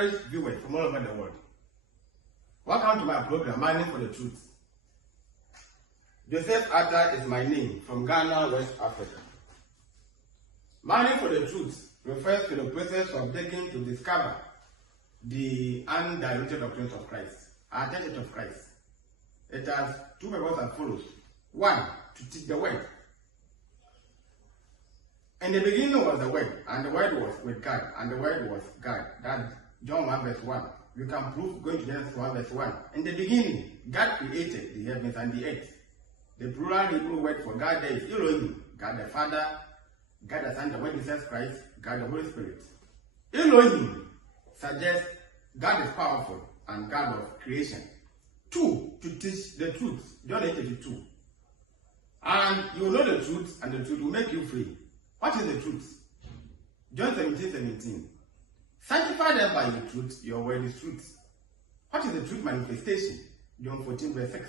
cherished viewers from all over the world. Welcome to my program, Mining for the Truth. Joseph Atta is my name, from Ghana, West Africa. Mining for the Truth refers to the process of digging to discover the undiluted doctrines of Christ, our Church of Christ. It has two purposes as follows. One, to teach the word. In the beginning was the word, and the word was with God, and the word was God. That's John 1 verse 1. You can prove going to Genesis 1 verse 1. In the beginning, God created the heavens and the earth. The plural Hebrew word for God there is Elohim, God the Father, God the Son, the Word Jesus Christ, God the Holy Spirit. Elohim suggests God is powerful and God of creation. 2, to teach the truth. John 8:32. And you will know the truth, and the truth will make you free. What is the truth? John 17:17. Sanctify them by your truth, your word is truth. What is the truth manifestation? John 14 verse 6.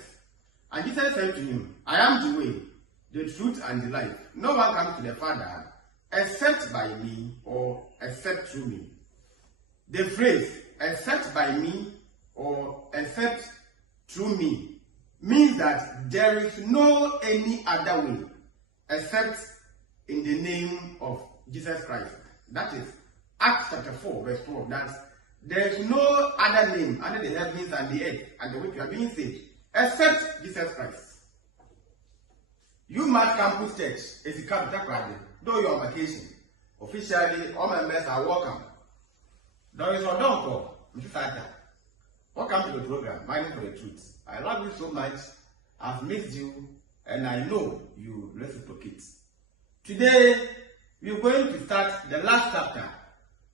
And Jesus said to him, I am the way, the truth, and the life. No one comes to the Father except by me or except through me. The phrase, except by me or except through me, means that there is no any other way except in the name of Jesus Christ. That is Acts chapter 4 verse 12. That there is no other name under the heavens and the earth and the which you are being saved except Jesus Christ. You must campus church is the capital garden. Though you are on vacation, officially all members are welcome. There is a don't call, Mr. Sata. Welcome to the program, Mining for the Truth. I love you so much. I've missed you, and I know you reciprocate. Today, we're going to start the last chapter.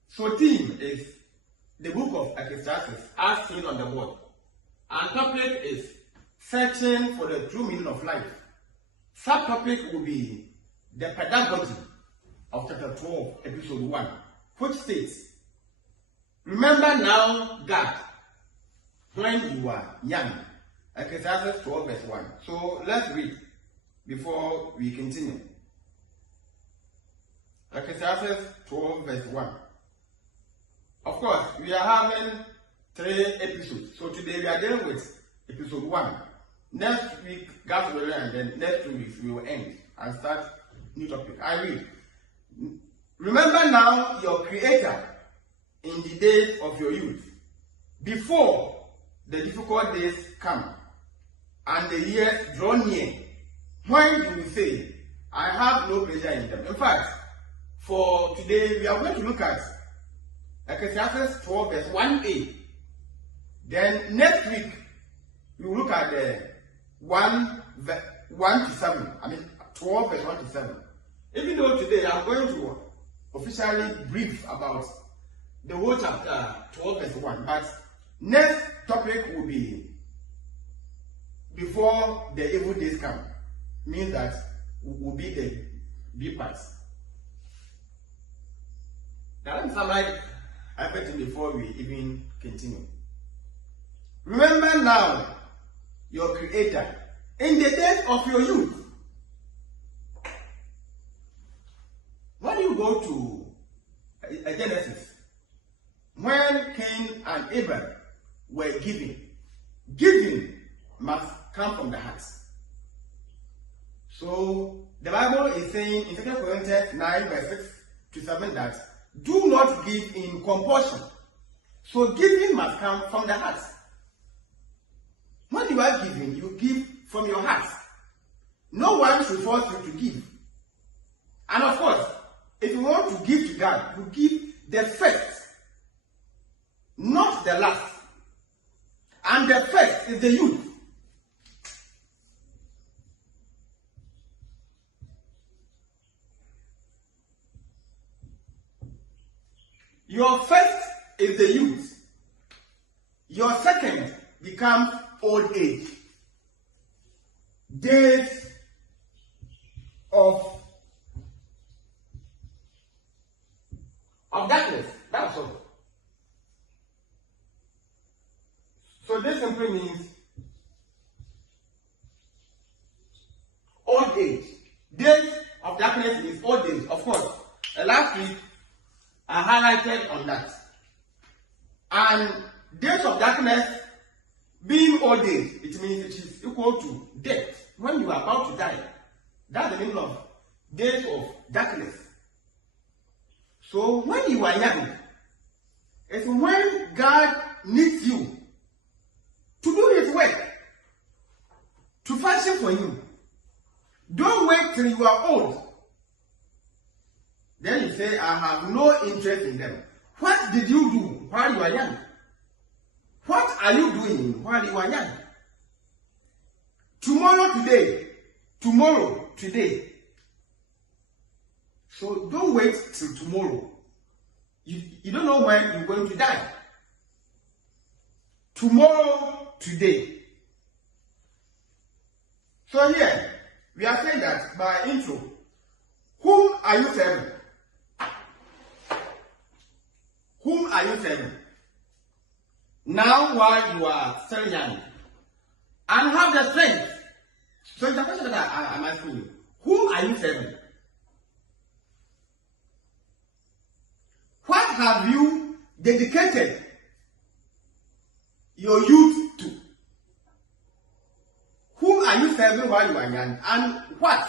So, theme is the book of Ecclesiastes, as seen on the board. And topic is searching for the true meaning of life. Subtopic will be the pedagogy of chapter 12, episode 1, which states, remember now God when you were young. Ecclesiastes 12 verse 1. So let's read before we continue. Ecclesiastes 12 verse 1. Of course, we are having 3 episodes. So today we are dealing with episode 1. Next week, God will and then next 2 weeks we will end and start new topic. I read. Remember now your Creator in the days of your youth, before the difficult days come and the years draw near, when you will say, I have no pleasure in them. In fact, for today we are going to look at Ecclesiastes 12 verse 1a. Then next week we will look at the 1 to 7. 12 verse 1 to 7. Even though today I'm going to officially brief about the whole chapter 12 verse 1, but next topic will be before the evil days come. Means that will be the B parts. Now let me summarize everything before we even continue. Remember now your Creator in the days of your youth. When you go to Genesis, when Cain and Abel were giving must come from the heart. So the Bible is saying in 2 Corinthians 9 verse 6 to 7 that do not give in compulsion. So giving must come from the heart. When you are giving, you give from your heart. No one should force you to give. And of course, if you want to give to God, you give the first, not the last. And the first is the youth. Your first is the youth. Your second becomes old age. Days of darkness. That's all. So this simply means old age. Days of darkness is old age. Of course, last week I highlighted on that. And days of darkness being old days, it means it is equal to death. When you are about to die, that's the meaning of days of darkness. So when you are young, it's when God needs you to do his work, to function for him. Don't wait till you are old. Then you say, I have no interest in them. What did you do while you are young? What are you doing while you are young? Tomorrow, today. Tomorrow, today. So don't wait till tomorrow. You don't know when you're going to die. Tomorrow, today. So here, we are saying that by intro, whom are you serving? Whom are you serving? Now while you are still young and have the strength. So it's a question that I'm asking you. Whom are you serving? What have you dedicated your youth to? Whom are you serving while you are young? And what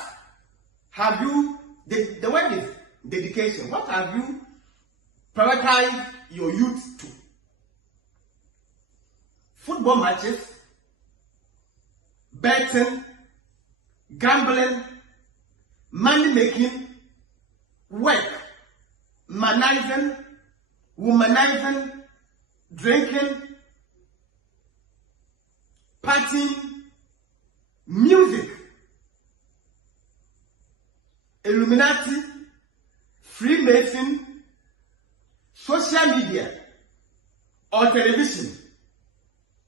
have you, the word is dedication, what have you prioritized your youth to? Football matches, betting, gambling, money making, work, manizing, womanizing, drinking, partying, music, Illuminati, Freemason, social media, or television,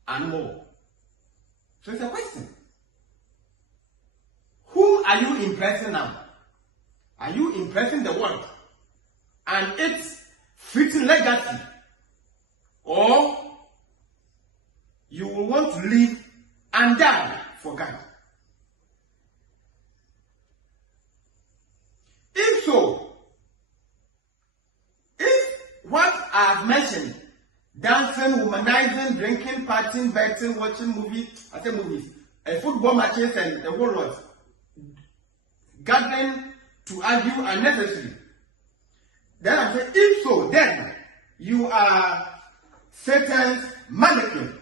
and more. So it's a question. Who are you impressing now? Are you impressing the world and its fleeting legacy? Or you will want to live and die for God? If so, if what I have mentioned, dancing, womanizing, drinking, partying, betting, watching movies, football matches and the whole lot, gathering to argue unnecessary, then I'm saying, if so, then you are Satan's mannequin.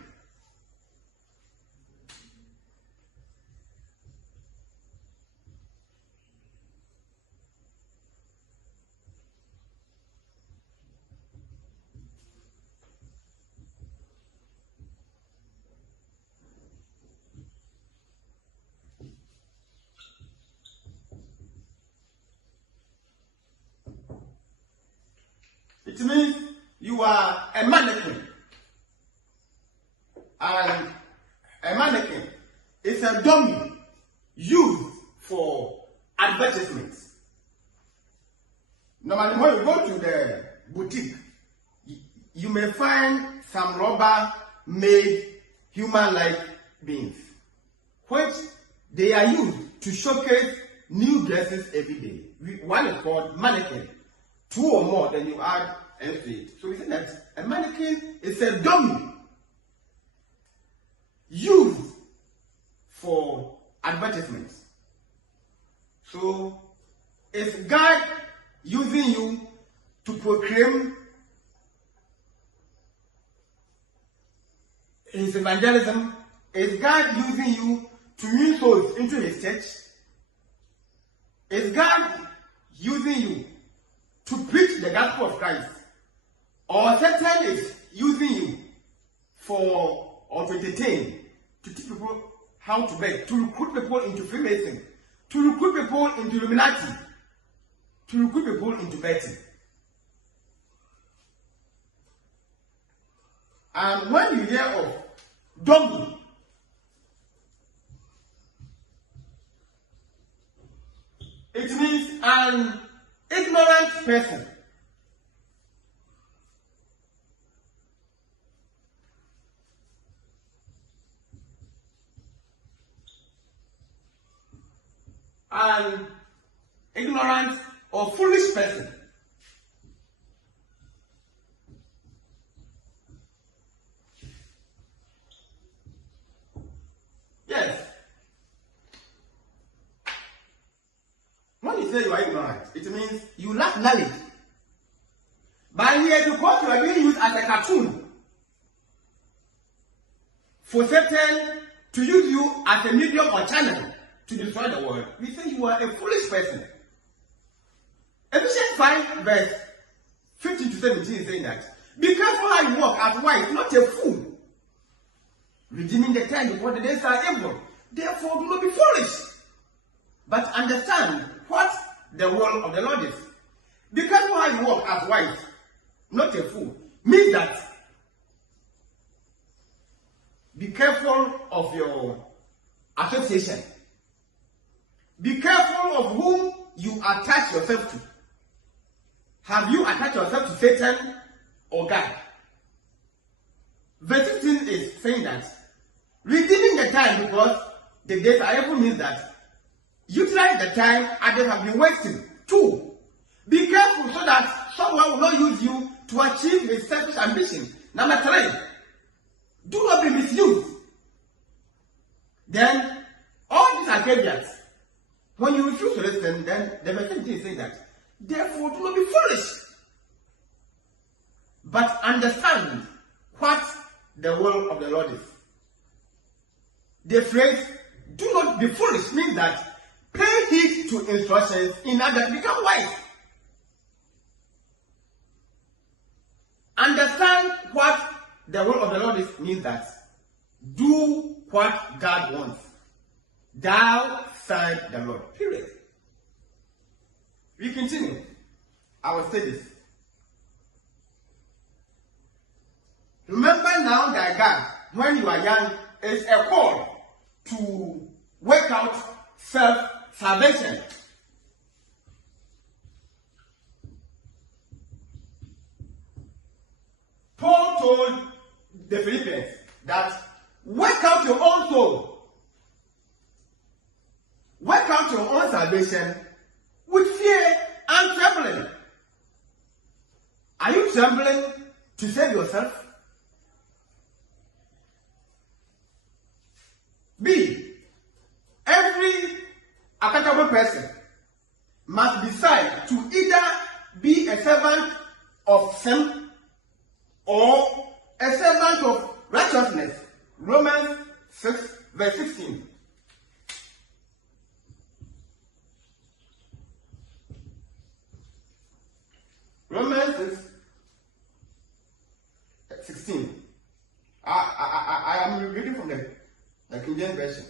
It means you are a mannequin. And a mannequin is a dummy used for advertisements. Normally, when you go to the boutique, you may find some rubber-made human-like beings, which they are used to showcase new dresses every day. One is called mannequin. Two or more, then you add and to it. So we say that a mannequin is a dummy used for advertisements. So is God using you to proclaim his evangelism? Is God using you to win souls into his church? Is God using you to preach the gospel of Christ? Or Satan is using you or to entertain, to teach people how to beg, to recruit people into Freemason, to recruit people into Illuminati, to recruit people into betting. And when you hear of dummy, it means an ignorant person. An ignorant or foolish person. you say you are ignorant, it means you lack knowledge. But here, because you are being used as a cartoon for Satan to use you as a medium or channel to destroy the world, we say you are a foolish person. Ephesians 5 verse 15 to 17 is saying that, be careful how you walk as wise, not a fool, redeeming the time before the days are evil. Therefore, do not be foolish, but understand what the will of the Lord is. Be careful how you walk as wise, not a fool, means that be careful of your association. Be careful of whom you attach yourself to. Have you attached yourself to Satan or God? Verse 16 is saying that redeeming the time because the days are evil means that utilize the time others have been wasting. 2. Be careful so that someone will not use you to achieve his selfish ambition. Number 3. Do not be misused. Then, all these are caveats. When you refuse to listen, then the verse 17 is saying that, therefore, do not be foolish, but understand what the will of the Lord is. The phrase, do not be foolish, means that pay heed to instructions in order to become wise. Understand what the will of the Lord is means that do what God wants. Thou serve the Lord. Period. We continue our studies. Remember now that God, when you are young, is a call to work out self-salvation. Paul told the Philippians that work out your own soul. Work out your own salvation with fear and trembling. Are you trembling to save yourself? B. Every accountable person must decide to either be a servant of sin or a servant of righteousness. Romans 6 verse 16. Romans 6 16. I am reading from the King James Version.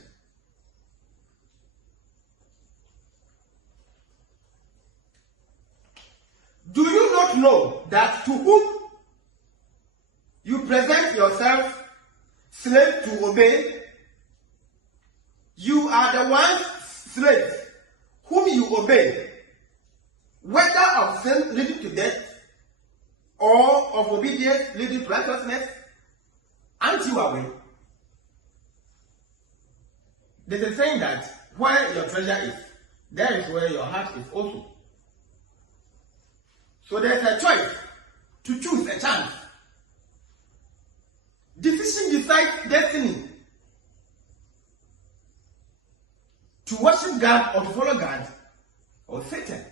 Do you not know that to whom you present yourself slave to obey, you are the one slave whom you obey, whether of sin leading to death or of obedience leading to righteousness? Aren't you aware? There's a saying that where your treasure is, there is where your heart is also. So there's a choice to choose a chance. Decision decides destiny. To worship God or to follow God or Satan.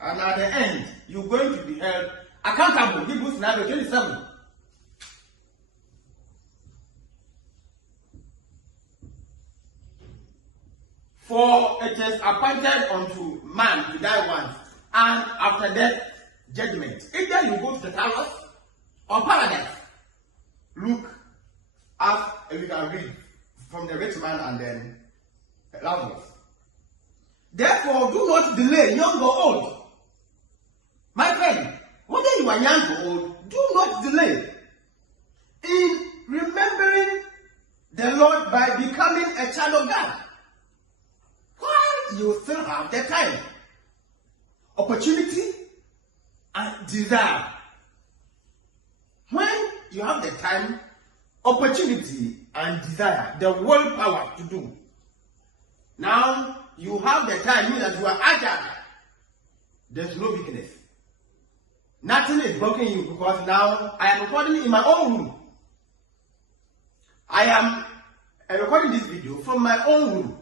And at the end, you're going to be held accountable. Hebrews 9:27. For it is appointed unto man to die once, and after death, judgment. Either you go to the palace or paradise. Look, as we can read from the rich man and then Lazarus. Therefore, do not delay, young or old. My friend, whether you are young or old, do not delay in remembering the Lord by becoming a child of God. While you still have the time, opportunity, and desire. When you have the time, opportunity, and desire, the willpower to do. Now, you have the time, meaning that you are agile. There's no weakness. Nothing is blocking you because now I am recording in my own room. I am recording this video from my own room.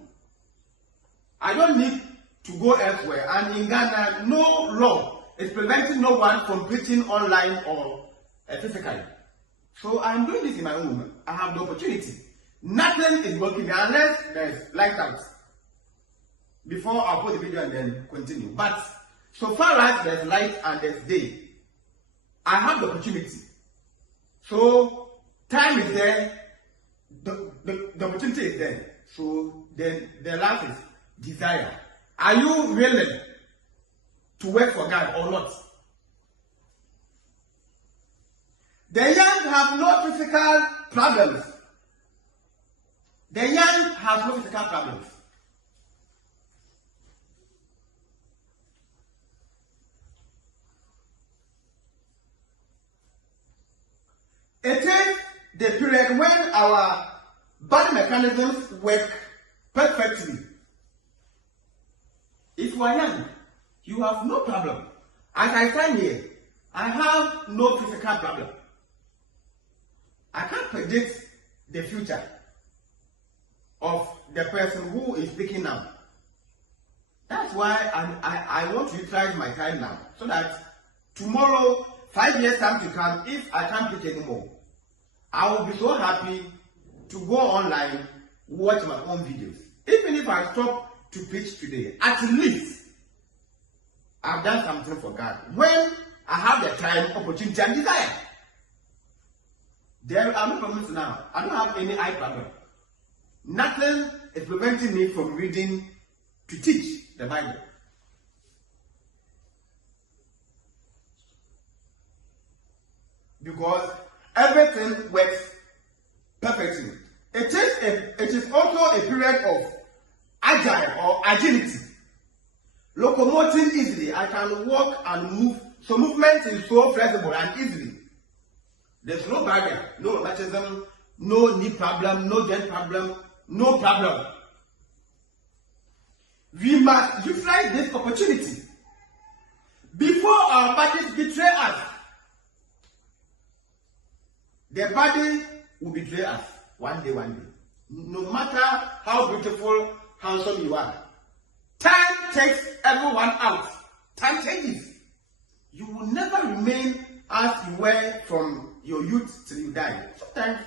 I don't need to go elsewhere. And in Ghana, no law is preventing no one from preaching online or physically. So I'm doing this in my own room. I have the opportunity. Nothing is working unless there's light out. Before I'll post the video and then continue. But so far as there's light and there's day, I have the opportunity. So time is there, the opportunity is there. So then the last is desire. Are you willing to work for God or not? The young have no physical problems. The young have no physical problems. It is the period when our body mechanisms work perfectly. If you are young, you have no problem. As I stand here, I have no physical problem. I can't predict the future of the person who is speaking now. That's why I want to utilize my time now, so that tomorrow, 5 years time to come, if I can't preach anymore, I will be so happy to go online, watch my own videos. Even if I stop to preach today, at least I've done something for God. When I have the time, opportunity, and desire, there are no problems now. I don't have any eye problem. Nothing is preventing me from reading to teach the Bible. Because everything works perfectly. It is also a period of agile or agility. Locomoting easily. I can walk and move. So movement is so flexible and easily. There's no barrier, no rheumatism, no knee problem, no joint problem, no problem. We must utilize this opportunity before our bodies betray us. The body will betray us one day, one day. No matter how beautiful, handsome you are. Time takes everyone out. Time changes. You will never remain as you were from your youth till you die. Sometimes,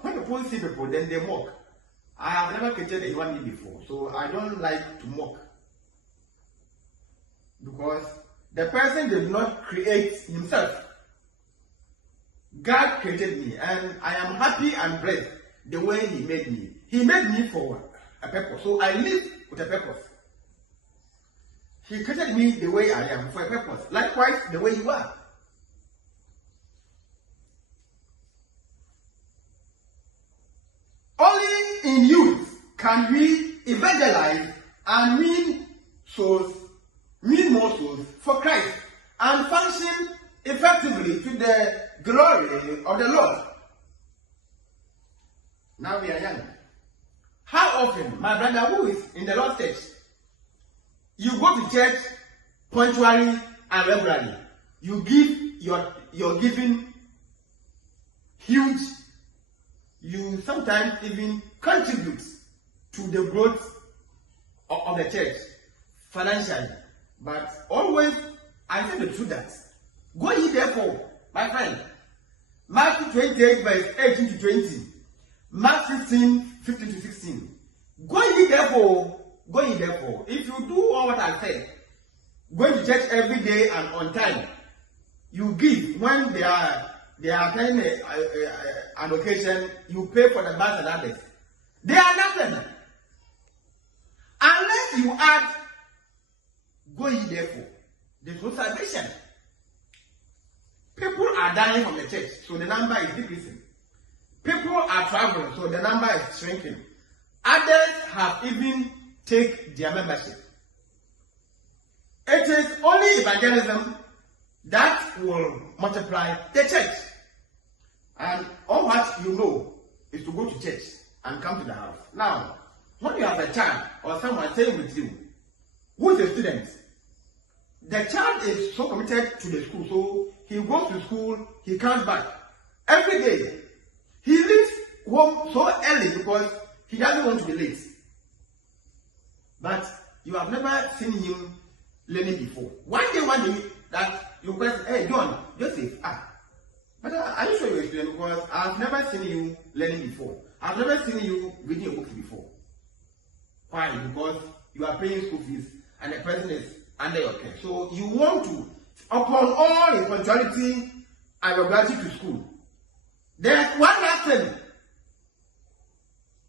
when people see people, then they mock. I have never created a human being before, so I don't like to mock. Because the person did not create himself. God created me, and I am happy and blessed the way He made me. He made me for a purpose, so I live with a purpose. He created me the way I am for a purpose. Likewise, the way you are. Only in youth can we evangelize and win more souls for Christ and function effectively to the glory of the Lord. Now we are young. How often, my brother who is in the Lord's church, you go to church punctually and regularly. You give your giving huge. You sometimes even contribute to the growth of the church financially. But always, I say the truth that go ye therefore, my friend. Matthew 28 verse 18 to 20. Mark 15, 15 to 16. Go ye therefore. If you do all what I said, going to church every day and on time, you give when they are attending an occasion, you pay for the bus and others. They are nothing. Unless you add, go ye therefore. There's no salvation. People are dying from the church, so the number is decreasing. People are traveling, so the number is shrinking. Others have even taken their membership. It is only evangelism that will multiply the church. And all what you know is to go to church and come to the house. Now, when you have a child or someone staying with you, who is a student, the child is so committed to the school, so he goes to school, he comes back every day. He leaves home so early because he doesn't want to be late. But you have never seen him learning before. One day that you question, hey John, Joseph, but are you sure you explain? Because I've never seen you learning before. I've never seen you reading a book before. Why? Because you are paying school fees and the person is under your care. So you want to, upon all his punctuality and regularity to school, there's one last thing,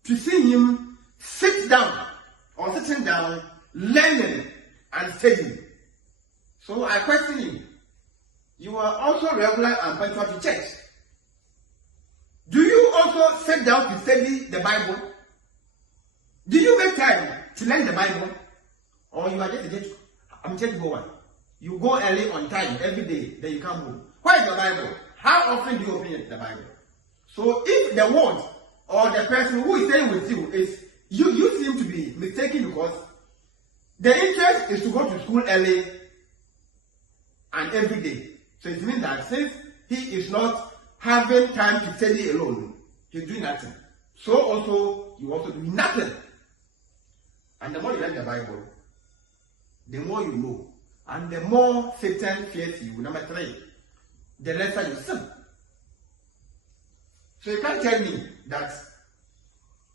to see him sit down or sitting down, learning and studying. So I question you. You are also regular and punctual to church. Do you also sit down to study the Bible? Do you make time to learn the Bible? Or you are just a church goer? You go early on time every day, then you come home. Where is the Bible? How often do you open the Bible? So if the word or the person who is staying with you is, you seem to be mistaken, because the interest is to go to school early and every day. So it means that since he is not having time to study alone, he's doing nothing. So also, you also do nothing. And the more you learn the Bible, the more you know. And the more Satan fears you. Number 3, the lesser you sin. So you can't tell me that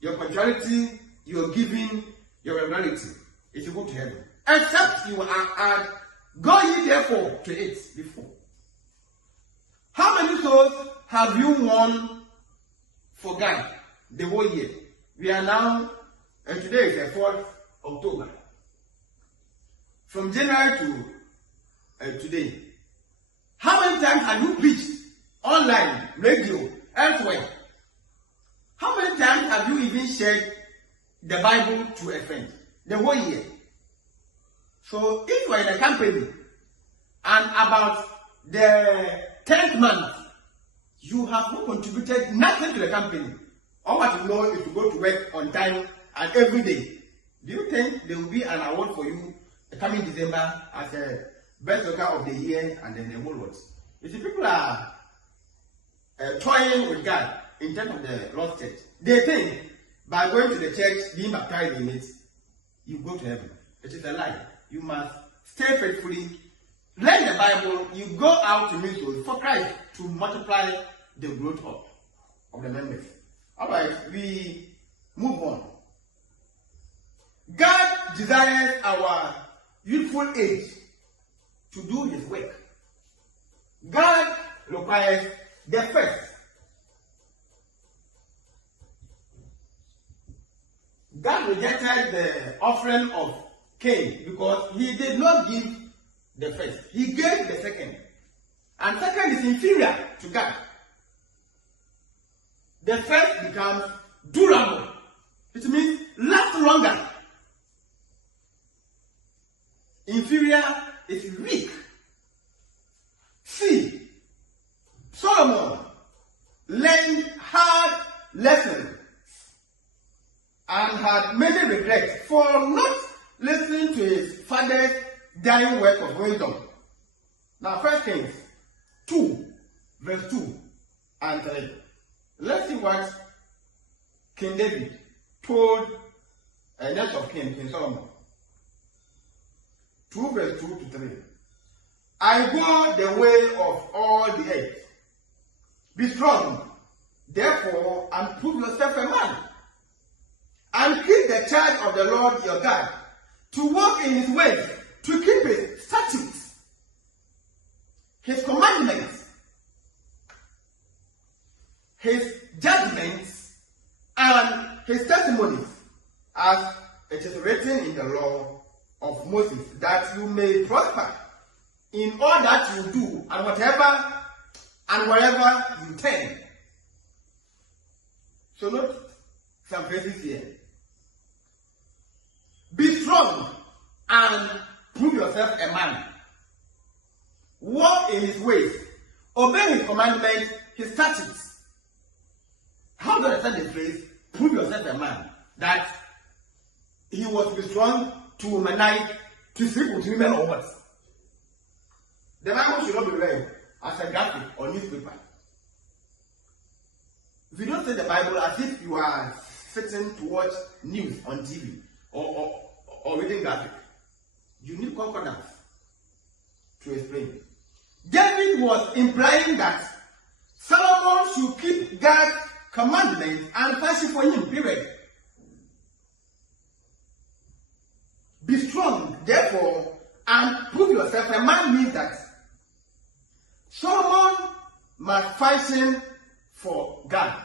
your punctuality, your giving, your regularity is equal to heaven. Except you are go ye therefore to it before. How many souls have you won for God the whole year? We are now, and today is the 4th October. From January to today, how many times have you preached online, radio, elsewhere? How many times have you even shared the Bible to a friend the whole year? So if you are in a company and about the 10th month, you have not contributed nothing to the company, all what you know is to go to work on time and every day, do you think there will be an award for you coming December as a best worker of the year and then the whole lot? You see, people are toying with God in terms of the Lord's church. They think by going to the church, being baptized in it, you go to heaven. It is a lie. You must stay faithfully, learn the Bible, you go out to meet souls for Christ to multiply the growth of the members. Alright, we move on. God desires our youthful age to do his work. God requires the first. God rejected the offering of Cain because he did not give the first. He gave the second. And second is inferior to God. The first becomes durable. It means last longer. Inferior is weak. See, Solomon learned hard lessons and had many regrets for not listening to his father's dying word of wisdom. Now, 1 Kings 2, verse 2 and 3. Let's see what King David told a next of King Solomon. 2 verse 2 to 3. I go the way of all the earth. Be strong, therefore, and prove yourself a man. And keep the charge of the Lord your God, to walk in his ways, to keep his statutes, his commandments, his judgments, and his testimonies, as it is written in the law of Moses, that you may prosper in all that you do, and whatever and wherever you turn. So note some verses here. Be strong and prove yourself a man. Walk in his ways. Obey his commandments, his statutes. How do I understand the phrase, prove yourself a man? That he was to be strong, to womanize, to sleep with women or what? The Bible should not be read as a graphic or newspaper. If you don't say the Bible as if you are sitting to watch news on TV or or reading graphic. You need concordance to explain. David was implying that Solomon should keep God's commandments and fashion for him, period. Be strong, therefore, and prove yourself a man means that Solomon must fashion for God.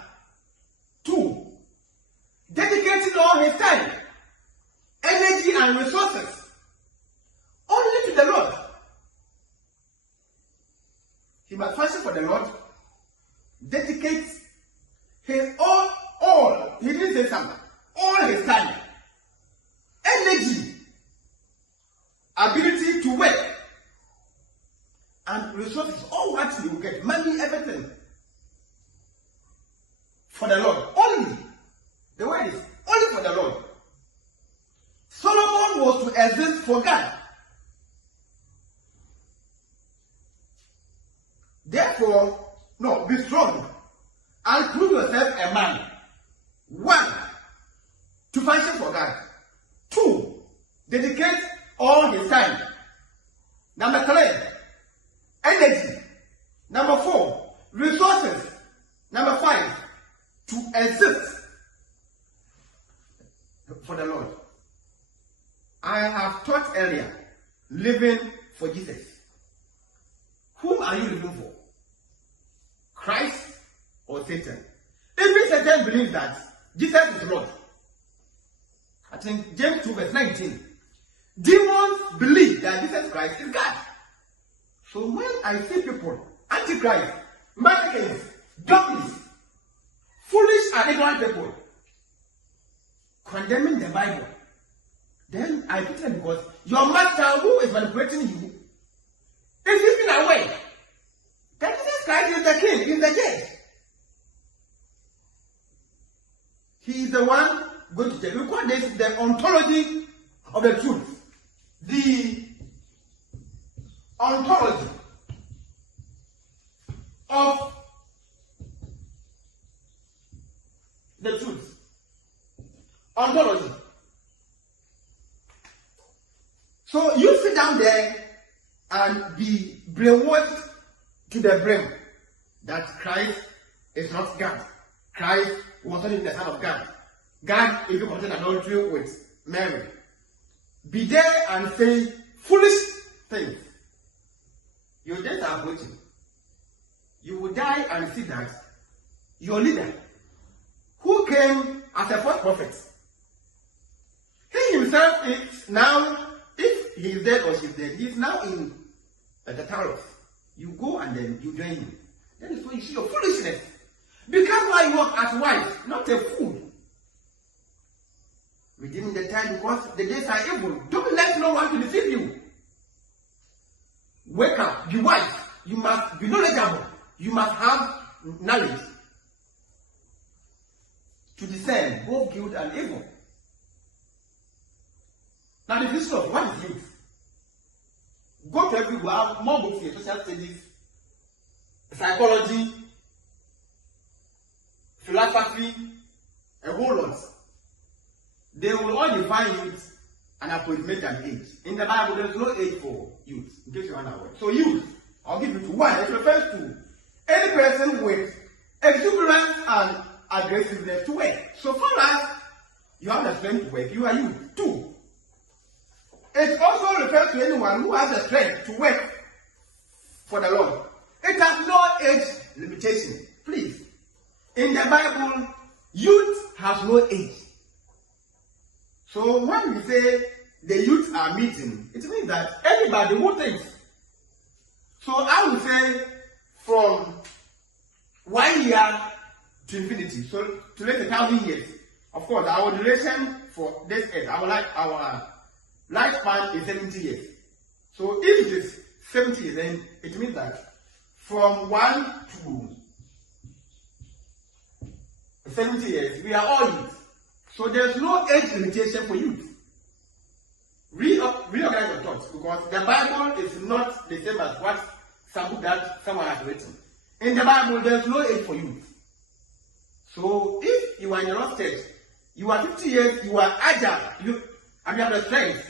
2. Dedicating all his time, energy, and resources only to the Lord. He must fashion for the Lord, dedicate his all, he didn't say something, all his time, energy, ability to work, and resources, all what he will get, money, everything, for the Lord, only. The word is only for the Lord. Solomon was to exist for God. Therefore, be strong and prove yourself a man. 1, to function for God. 2, dedicate all his time. Number 3, energy. Number 4, resources. Number 5, to exist for the Lord. I have taught earlier, living for Jesus. Whom are you living for? Christ or Satan? Even Satan believes that Jesus is Lord. I think James 2 verse 19. Demons believe that Jesus Christ is God. So when I see people, antichrist, mannequins, dummies, foolish and ignorant people, condemning the Bible, then I pity them, because your master who is manipulating you is giving away that Jesus Christ is the king, is the judge. He is the one going to judge. We call this the ontology of the truth. The ontology of the truth. Ontology. So you sit down there and be brainwashed to the brim that Christ is not God. Christ was not even the Son of God. God even committed adultery with Mary. Be there and say foolish things. Your days are approaching. You will die and see that your leader, who came as a false prophet, he himself is now, if he is dead or she is dead, he is now in the Taurus. You go and then you join him. That is why you see your foolishness. Become why you walk as wise, not a fool. Redeeming the time, because the days are evil. Don't let no one to deceive you. Wake up, be wise. You must be knowledgeable. You must have knowledge to discern both good and evil. Now the vision of what is youth? Go to everywhere, more books here, social studies, psychology, philosophy, a whole lot. They will all define youth and approximate an age. In the Bible, there is no age for youth, in case you are not aware. So youth, I'll give you to 1. It refers to any person with exuberance and aggressiveness to work. So far as you have the strength to work, you are youth. 2. It also refers to anyone who has the strength to work for the Lord. It has no age limitation. Please. In the Bible, youth has no age. So when we say the youth are meeting, it means that anybody who thinks. So I would say from 1 year to infinity. So to let's say 1,000 years. Of course, our duration for this earth, our lifespan is 70 years. So if it is 70 years, then it means that from 1 to 70 years, we are all youth. So there's no age limitation for youth. Reorganize your thoughts, because the Bible is not the same as what someone has written. In the Bible, there's no age for youth. So if you are in your stage, you are 50 years, you are agile. and you have the strength,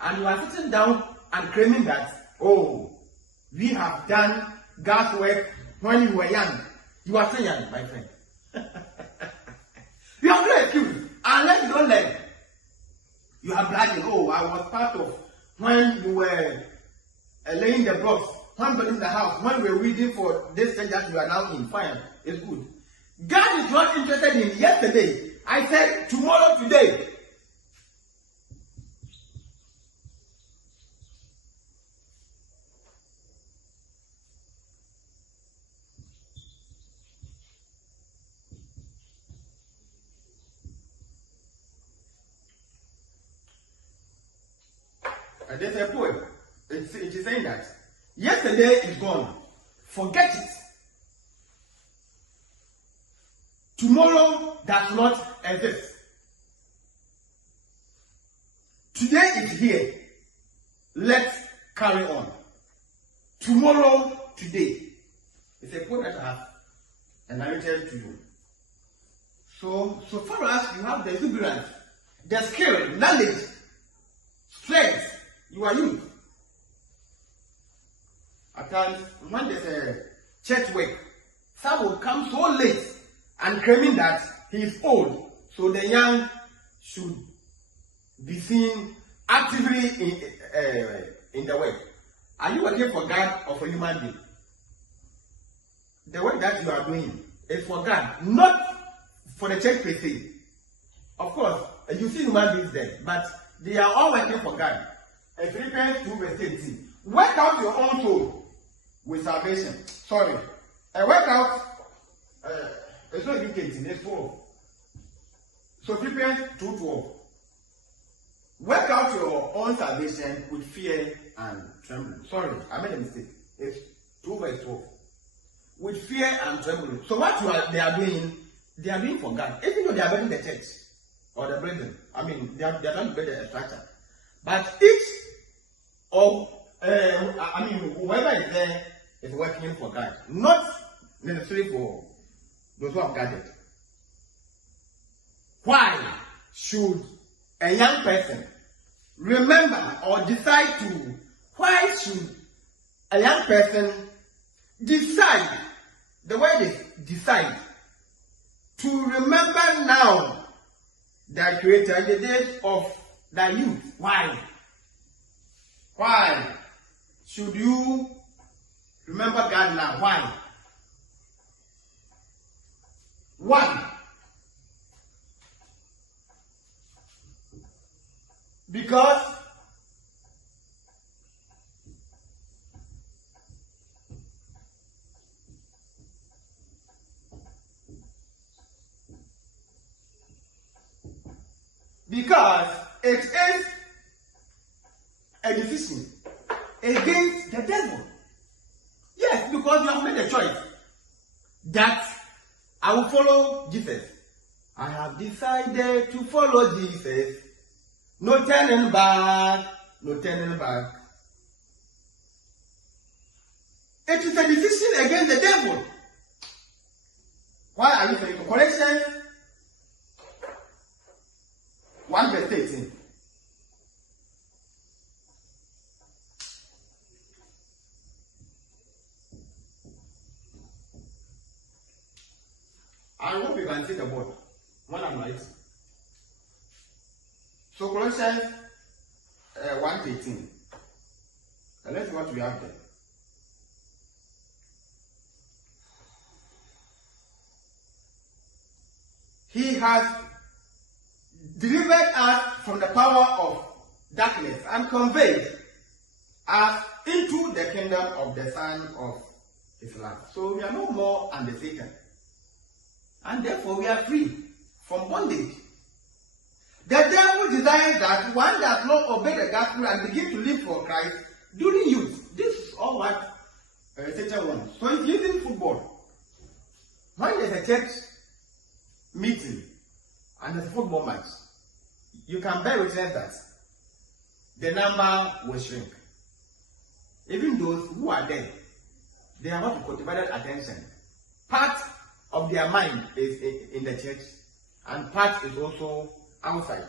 and you are sitting down and claiming that, oh, we have done God's work when you were young. You are still young, my friend. You have no excuse unless you don't learn. You are bragging, oh, I was part of when you were laying the blocks, when building the house, when we were reading for this thing that you are now in. Fine, it's good. God is not interested in yesterday. I said tomorrow, today. There's a poem. It is saying that yesterday is gone. Forget it. Tomorrow does not exist. Today is here. Let's carry on. Tomorrow, today. It's a poem that I have narrated to you. So far as you have the exuberance, the skill, knowledge, strength, you are youth. At times, when there's a church work, some will come so late and claiming that he is old, so the young should be seen actively in the work. Are you working for God or for human being? The work that you are doing is for God, not for the church per se. Of course, you see human beings there, but they are all working for God. Philippians 2 verse 18. Work out your own soul with salvation. Sorry. Work out, it's not even 18, it's 4. So Philippians 2:12. Work out your own salvation with fear and trembling. Sorry, I made a mistake. It's 2 verse 12. With fear and trembling. So what they are doing for God. Even though they are building the church or the building. I mean, they are trying to build a structure. But each of, whoever is there is working for God. Not necessarily for those who have gathered. Why should a young person remember or decide to, why should a young person decide, the word is decide, to remember now the Creator in the days of the youth? Why? Why should you remember God now? Why? One, because it is a decision against the devil. Yes, because you have made a choice that I will follow Jesus. I have decided to follow Jesus. No turning back. No turning back. It is a decision against the devil. Why are you saying? Colossians 1 verse 13. I hope you can see the board when I'm writing. So Colossians 1:18. Let's see what we have there. He has delivered us from the power of darkness and conveyed us into the kingdom of the Son of His love. So we are no more under Satan. And therefore we are free from bondage. The devil desires that one does not obey the gospel and begin to live for Christ during youth. This is all what Satan wants. So it's using football. When there's a church meeting and there's a football match, you can bear witness that the number will shrink. Even those who are there, they are not cultivated attention. Part of their mind is in the church, and part is also outside.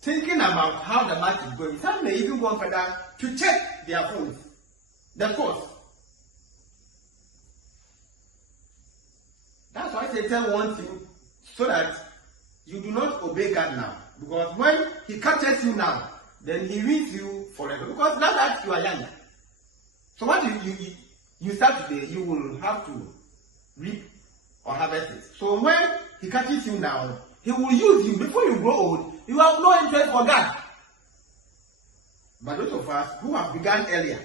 thinking about how the match is going. Some may even go further to check their phones, the course. That's why Satan wants you so that you do not obey God now. Because when he captures you now, then he wins you forever. Because now that you are young. So what you start today, you will have to reap or harvest it. So when he catches you now, he will use you. Before you grow old, you have no interest for God. But those of us who have begun earlier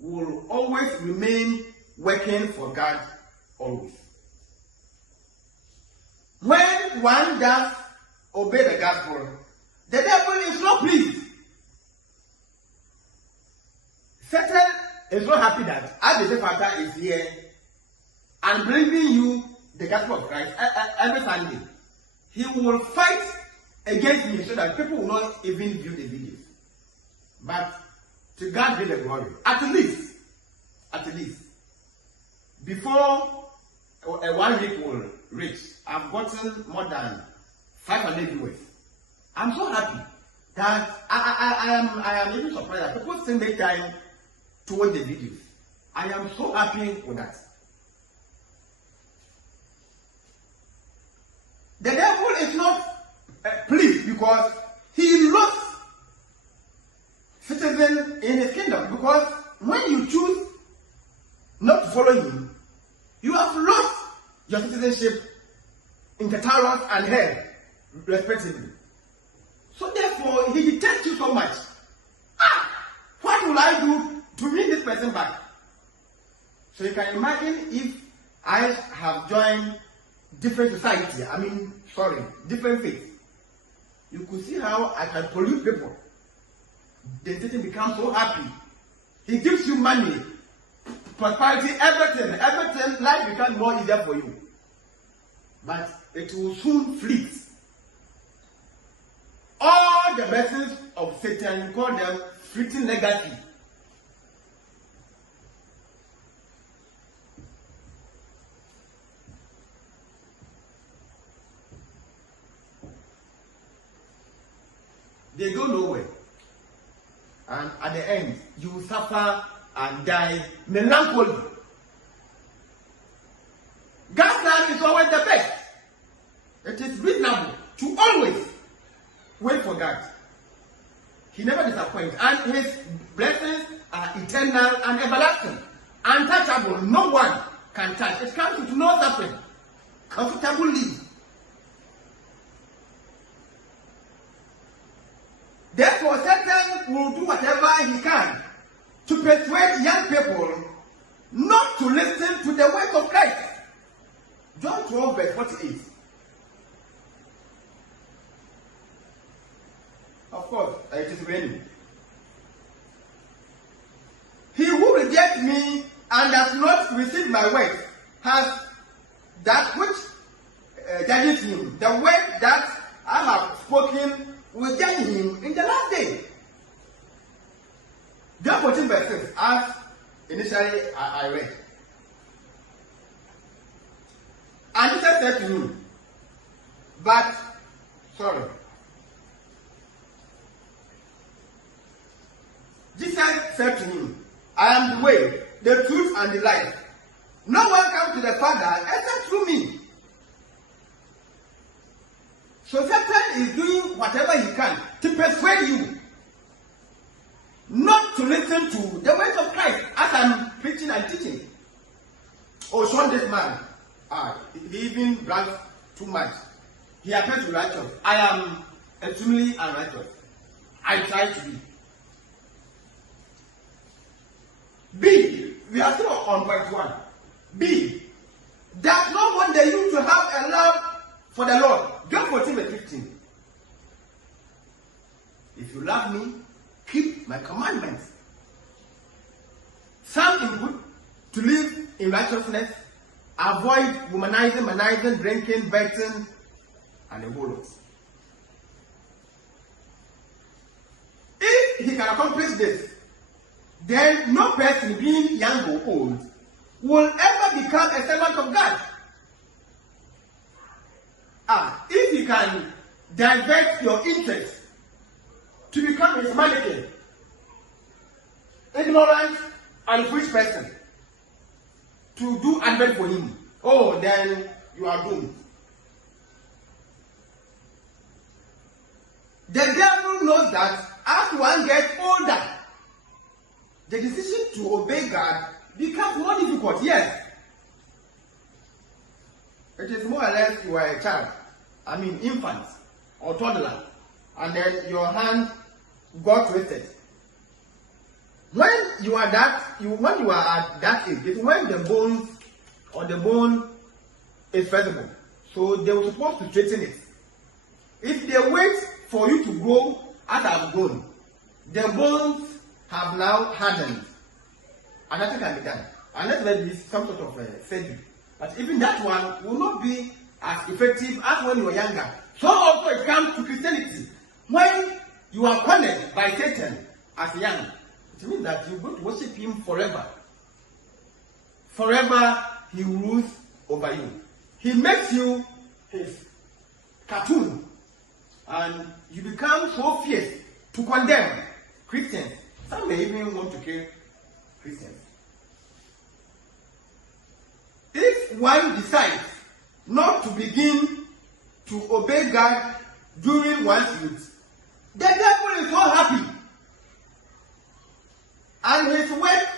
will always remain working for God always. When one does obey the gospel, the devil is not pleased. Satan is not happy that as the Father is here and bringing you the gospel of Christ every Sunday. He will fight against me so that people will not even view the videos. But to God be the glory. At least, before a 1 week will reach, I've gotten more than 500 viewers. I'm so happy that I am even surprised that people still make time to watch the videos. I am so happy with that. The devil is not pleased because he lost citizen in his kingdom. Because when you choose not to follow him, you have lost your citizenship in Tartarus and hell, respectively. So therefore, he detests you so much. What will I do to bring this person back? So you can imagine if I have joined different society, different faith. You could see how I can pollute people. The Satan becomes so happy. He gives you money, prosperity, everything. Life becomes more easier for you. But it will soon flee. All the blessings of Satan, we call them fleeting legacy. They go nowhere. And at the end, you will suffer and die melancholy. God's plan is always the best. It is reasonable to always wait for God. He never disappoints. And his blessings are eternal and everlasting. Untouchable. No one can touch. It comes with no suffering. Comfortable live. Therefore, Satan will do whatever he can to persuade young people not to listen to the word of Christ. John 12, verse 48. Of course, it is raining. He who rejects me and does not receive my word has that which judges him. The word that I have spoken will judge him in the last day. John 14, verse 6, as initially I read. And Jesus said to him, Jesus said to him, I am the way, the truth, and the life. No one comes to the Father except through me. So Satan is doing whatever he can to persuade you not to listen to the words of Christ as I'm preaching and teaching. Oh, Sean, this man, he even brags too much. He appears to be righteous. I am extremely unrighteous. I try to be. B, we are still on point 1. B, does not want the youth to have a love for the Lord. John 14, verse 15. If you love me, keep my commandments. Some input to live in righteousness, avoid womanizing, manizing, drinking, betting, and a whole lot. If he can accomplish this, then no person, being young or old, will ever become a servant of God. If you can divert your interest to become his mannequin. Ignorant and foolish person. To do advert for him. Oh, then you are doomed. The devil knows that as one gets older, the decision to obey God becomes more difficult. Yes. It is more or less you are a child. I mean infant or toddler. And then your hand got twisted. When you are at that age, it's when the bones or the bone is flexible. So they were supposed to straighten it. If they wait for you to grow as I've grown, the bones have now hardened. And nothing can be done. Unless there is some sort of surgery. But even that one will not be as effective as when you were younger. So also it comes to Christianity. When you are cornered by Satan as young, it means that you're going to worship him forever. Forever he rules over you. He makes you his cartoon. And you become so fierce to condemn Christians. Some may even want to kill Christians. If one decides not to begin to obey God during one's youth, the devil is so happy. And his work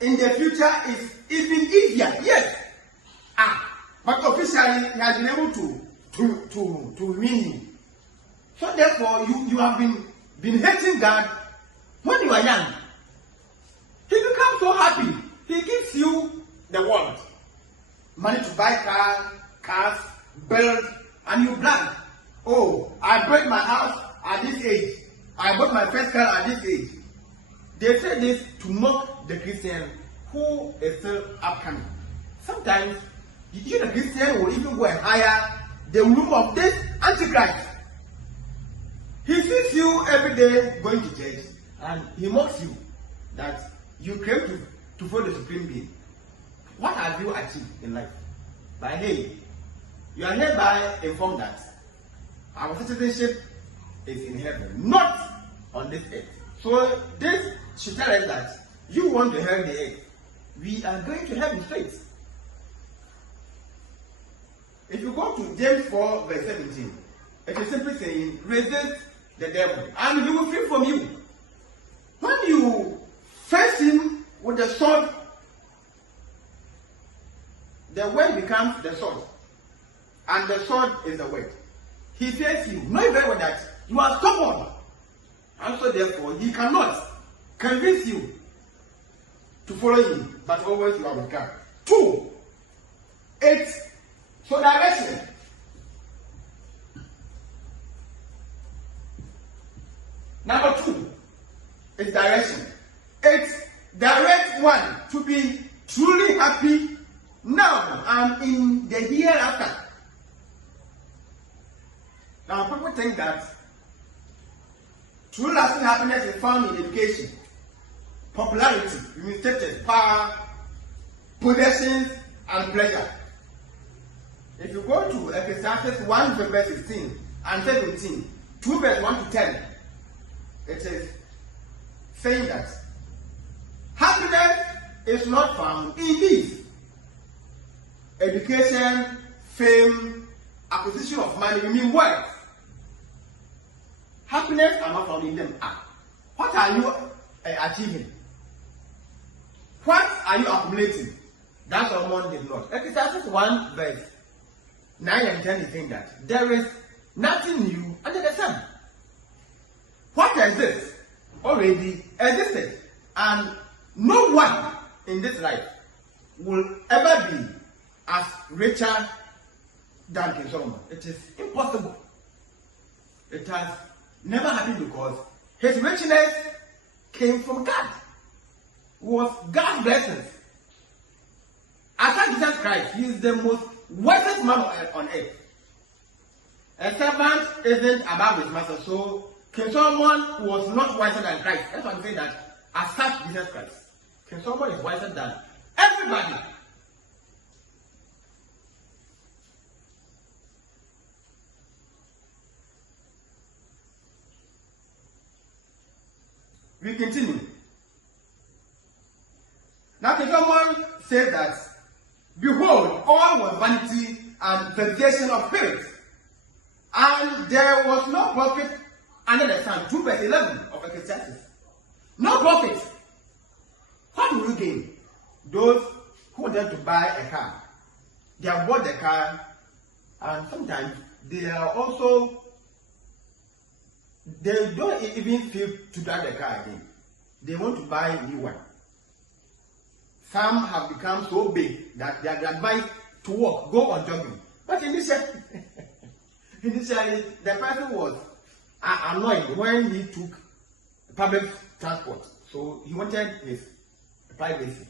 in the future is even easier. Yes. But officially he has been able to win you. So therefore you have been hating God when you are young. He becomes so happy. He gives you the world. Money to buy cars, build, and you brag. Oh, I built my house at this age. I bought my first car at this age. They say this to mock the Christian who is still upcoming. Sometimes, you the Christian will even go and hire the room of this Antichrist. He sees you every day going to church and he mocks you that you came to follow the supreme being. What have you achieved in life? But hey, you are hereby informed that our citizenship is in heaven, not on this earth. So this should tell us that you want to help the earth. We are going to heaven straight. If you go to James 4 verse 17, it is simply saying, resist the devil and he will flee from you. When you face him with the sword, the word becomes the sword. And the sword is the word. He says you, know very well that you are stubborn. And so therefore, he cannot convince you to follow him, but always you are with God. 2, it's so direction. Number 2 is direction. It's direct one to be truly happy now and in the hereafter. Now people think that true lasting happiness is found in education, popularity, status, power, possessions, and pleasure. If you go to Ecclesiastes 1 verse 16 and 17, 2 verse 1 to 10, it is saying that happiness is not found in these: education, fame, acquisition of money, we mean wealth. Happiness are not found in them. What are you achieving? What are you accumulating? That someone did not. Ecclesiastes 1 verse 9 and 10 is saying that there is nothing new under the sun. What exists already existed, and no one in this life will ever be as richer than King Solomon. It is impossible. It has never happened because his richness came from God. It was God's blessings. After Jesus Christ, he is the most wisest man on earth. A servant isn't above his master, so King Solomon was not wiser than Christ. That's why I'm saying that aside Jesus Christ, King Solomon is wiser than everybody. We continue. Now someone said that, behold, all was vanity and vexation of spirit, and there was no profit under the sun. 2 verse 11 of Ecclesiastes. No profit. What will you gain? Those who wanted to buy a car, they have bought the car, and sometimes they are also, they don't even feel to drive the car again. They want to buy a new one. Some have become so big that they are advised to walk, go on jogging. But initially, the person was annoyed when he took public transport. So he wanted his privacy.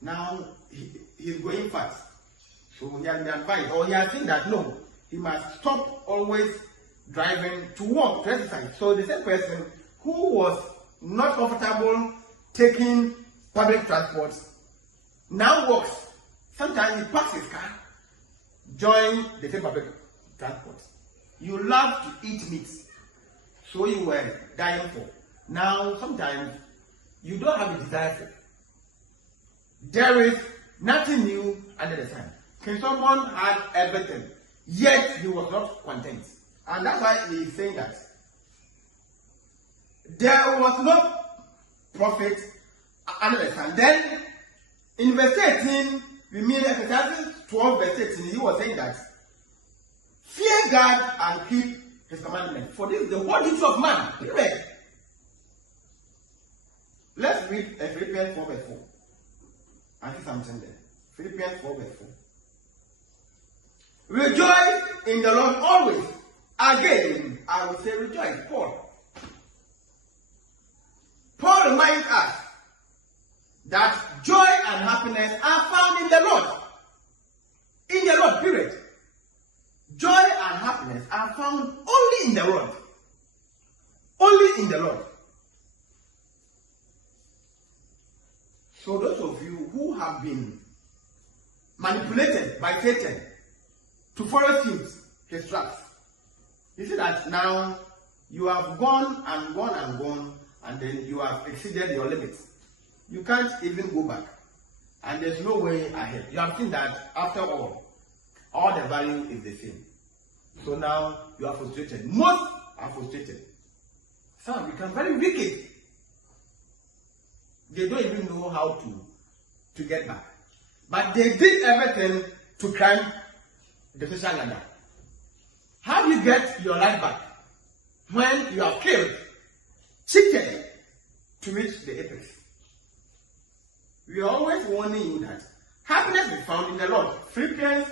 Now he's going fast. So he has been advised, or he has seen that no, he must stop always driving to walk, to exercise. So the same person who was not comfortable taking public transport now walks. Sometimes he parks his car, join the same public transport. You love to eat meat, so you were dying for. Now sometimes you don't have a desire for. There is nothing new under the sun. King Solomon had everything, yet he was not content. And that's why he is saying that there was no profit under the sun. Then in verse 18, we mean Ecclesiastes 12 verse 18, he was saying that fear God and keep his commandments, for this is the whole duty of man. Period. Let's read Philippians 4 verse 4. I see something there. Philippians 4 verse 4. Rejoice in the Lord always. Again, I will say rejoice. Paul reminds us that joy and happiness are found in the Lord. In the Lord, period. Joy and happiness are found only in the Lord. Only in the Lord. So those of you who have been manipulated by Satan to follow his traps, you see that now you have gone and gone and gone, and then you have exceeded your limits. You can't even go back, and there's no way ahead. You have seen that after all the value is the same. So now you are frustrated. Most are frustrated. Some have become very wicked. They don't even know how to get back. But they did everything to climb the social ladder. How do you get your life back when you are killed, cheated to reach the apex? We are always warning you that happiness is found in the Lord. Philippians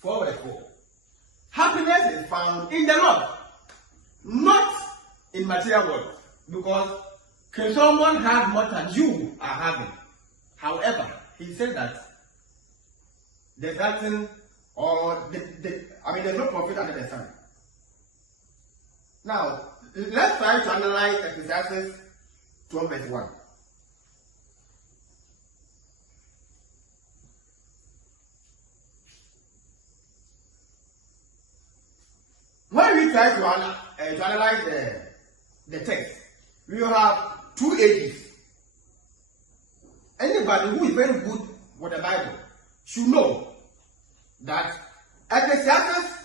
4 verse 4. Happiness is found in the Lord, not in material world, because King Solomon had more than you are having. However, he said that there's nothing, or there's no profit under the sun. Now, let's try to analyze Ecclesiastes 12 verse 1. When we try to analyze the text, we have two ages. Anybody who is very good with the Bible should know that Ecclesiastes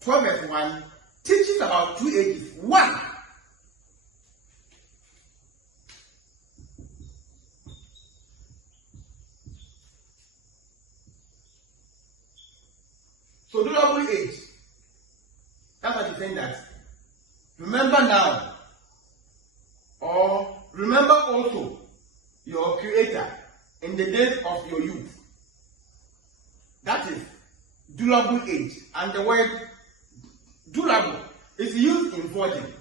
12 verse 1 teaches about two ages. One, so durable age. That's what he's saying, that remember now, or remember also your Creator in the days of your youth. That is durable age. And the word durable is used in forging.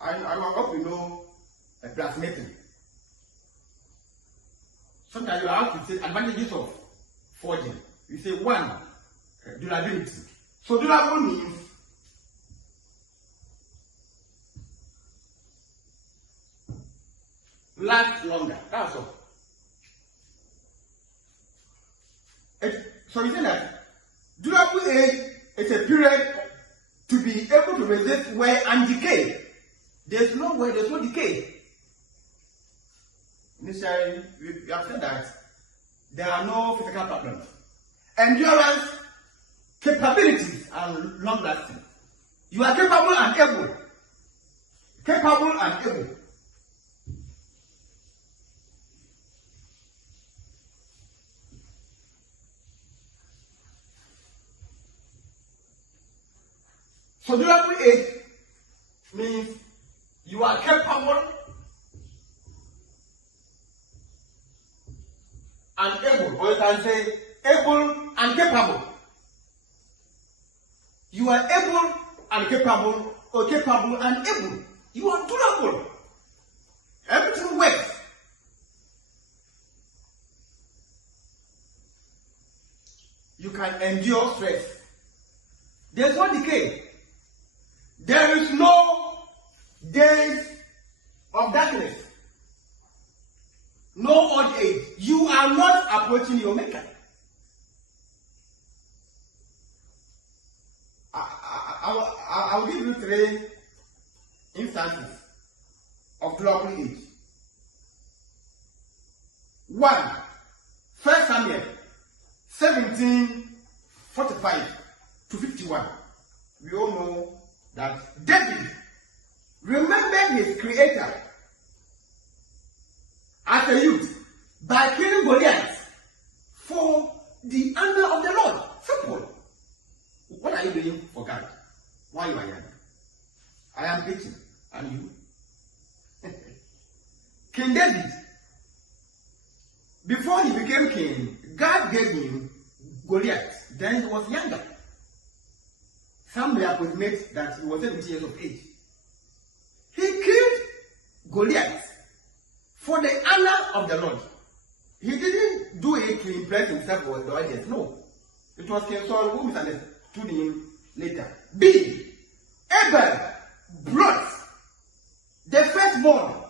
I hope you know blacksmithing. Sometimes you have to say advantages of forging. You say one, durability. So durable means last longer. That's all. So we say that durable age It's a period to be able to resist wear and decay. There's no wear, there's no decay. Initially, we have said that there are no physical problems. Endurance, capabilities are long lasting. You are capable and able. Capable and able. So durable age means you are capable and able, or you can say able and capable. You are able and capable, or capable and able. You are durable. Everything works. You can endure stress. There's no decay. There is no days of darkness. No old age. You are not approaching your maker. I will give you 3 instances of durable age. 1. 1 Samuel 17:45 to 51. We all know that David remembered his creator as a youth by killing Goliath for the honor of the Lord. Simple. What are you doing for God while you are young? I am preaching. And you? King David, before he became king, God gave him Goliath. Then he was younger. Some may approximate that he was 70 years of age. He killed Goliath for the honor of the Lord. He didn't do it to impress himself or the audience. No. It was King Saul who misunderstood him later. B. Abel brought the firstborn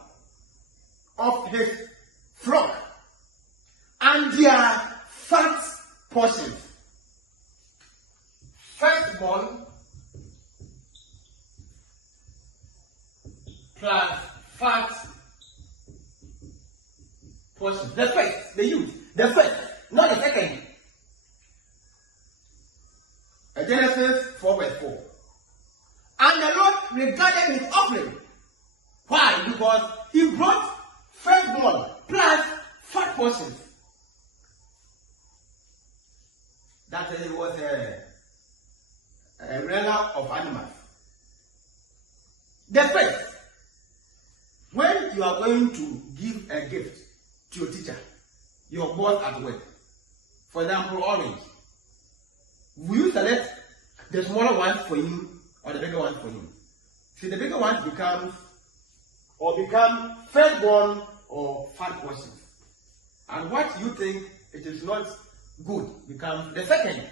of his flock and their fat portions. Firstborn plus fat portions. The first, the youth, the first, not the second. Genesis 4:4. And the Lord regarded his offering. Why? Because he brought firstborn plus fat portions. That it was a rearer of animals. The first, when you are going to give a gift to your teacher, your boss at work, for example, orange, will you select the smaller one for him or the bigger one for him? See, the bigger one become firstborn or fat portions. And what you think it is not good becomes the second.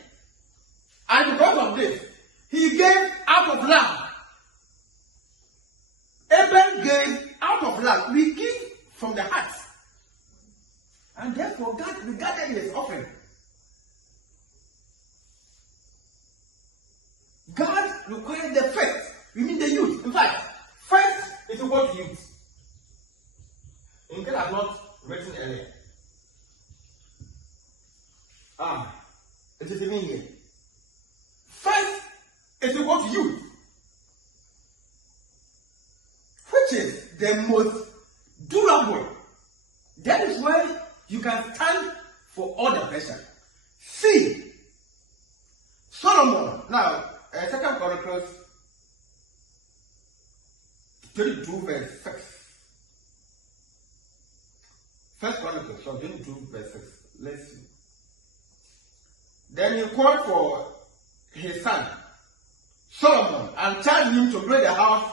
And because of this, he gave out of love. Abel gave out of love. We give from the heart. And therefore God regarded his offering. God required the first. We mean the youth. In fact, first is equal to youth. In case I have not written earlier. It is even here. First is equal to youth. Which is the most durable. That is where you can stand for all the pressure. See, Solomon, now, 2 Chronicles 22 verse 6. 1 Chronicles 22 verse 6. Let's see. Then he called for his son, Solomon, and charged him to build a house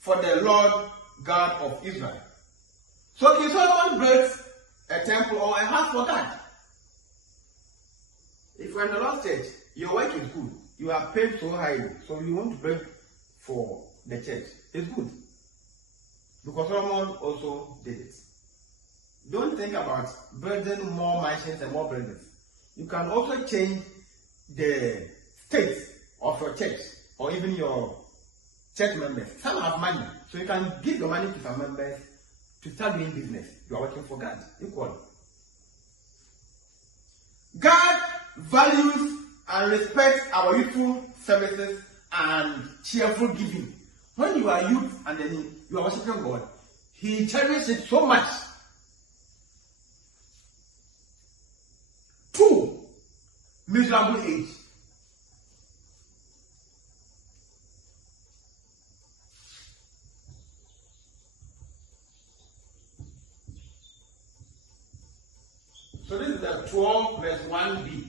for the Lord God of Israel. So King Solomon built a temple or a house for God. If you're in the Lord's church, your work is good. You are paid so highly, so you want to build for the church. It's good. Because Solomon also did it. Don't think about building more mansions and more buildings. You can also change the state of your church or even your church members. Some have money, so you can give your money to some members to start doing business. You are working for God. Equal. God values and respects our youthful services and cheerful giving. When you are youth and then you are worshiping God, He cherishes it so much. 2, miserable age. So this is the 12 verse 1b.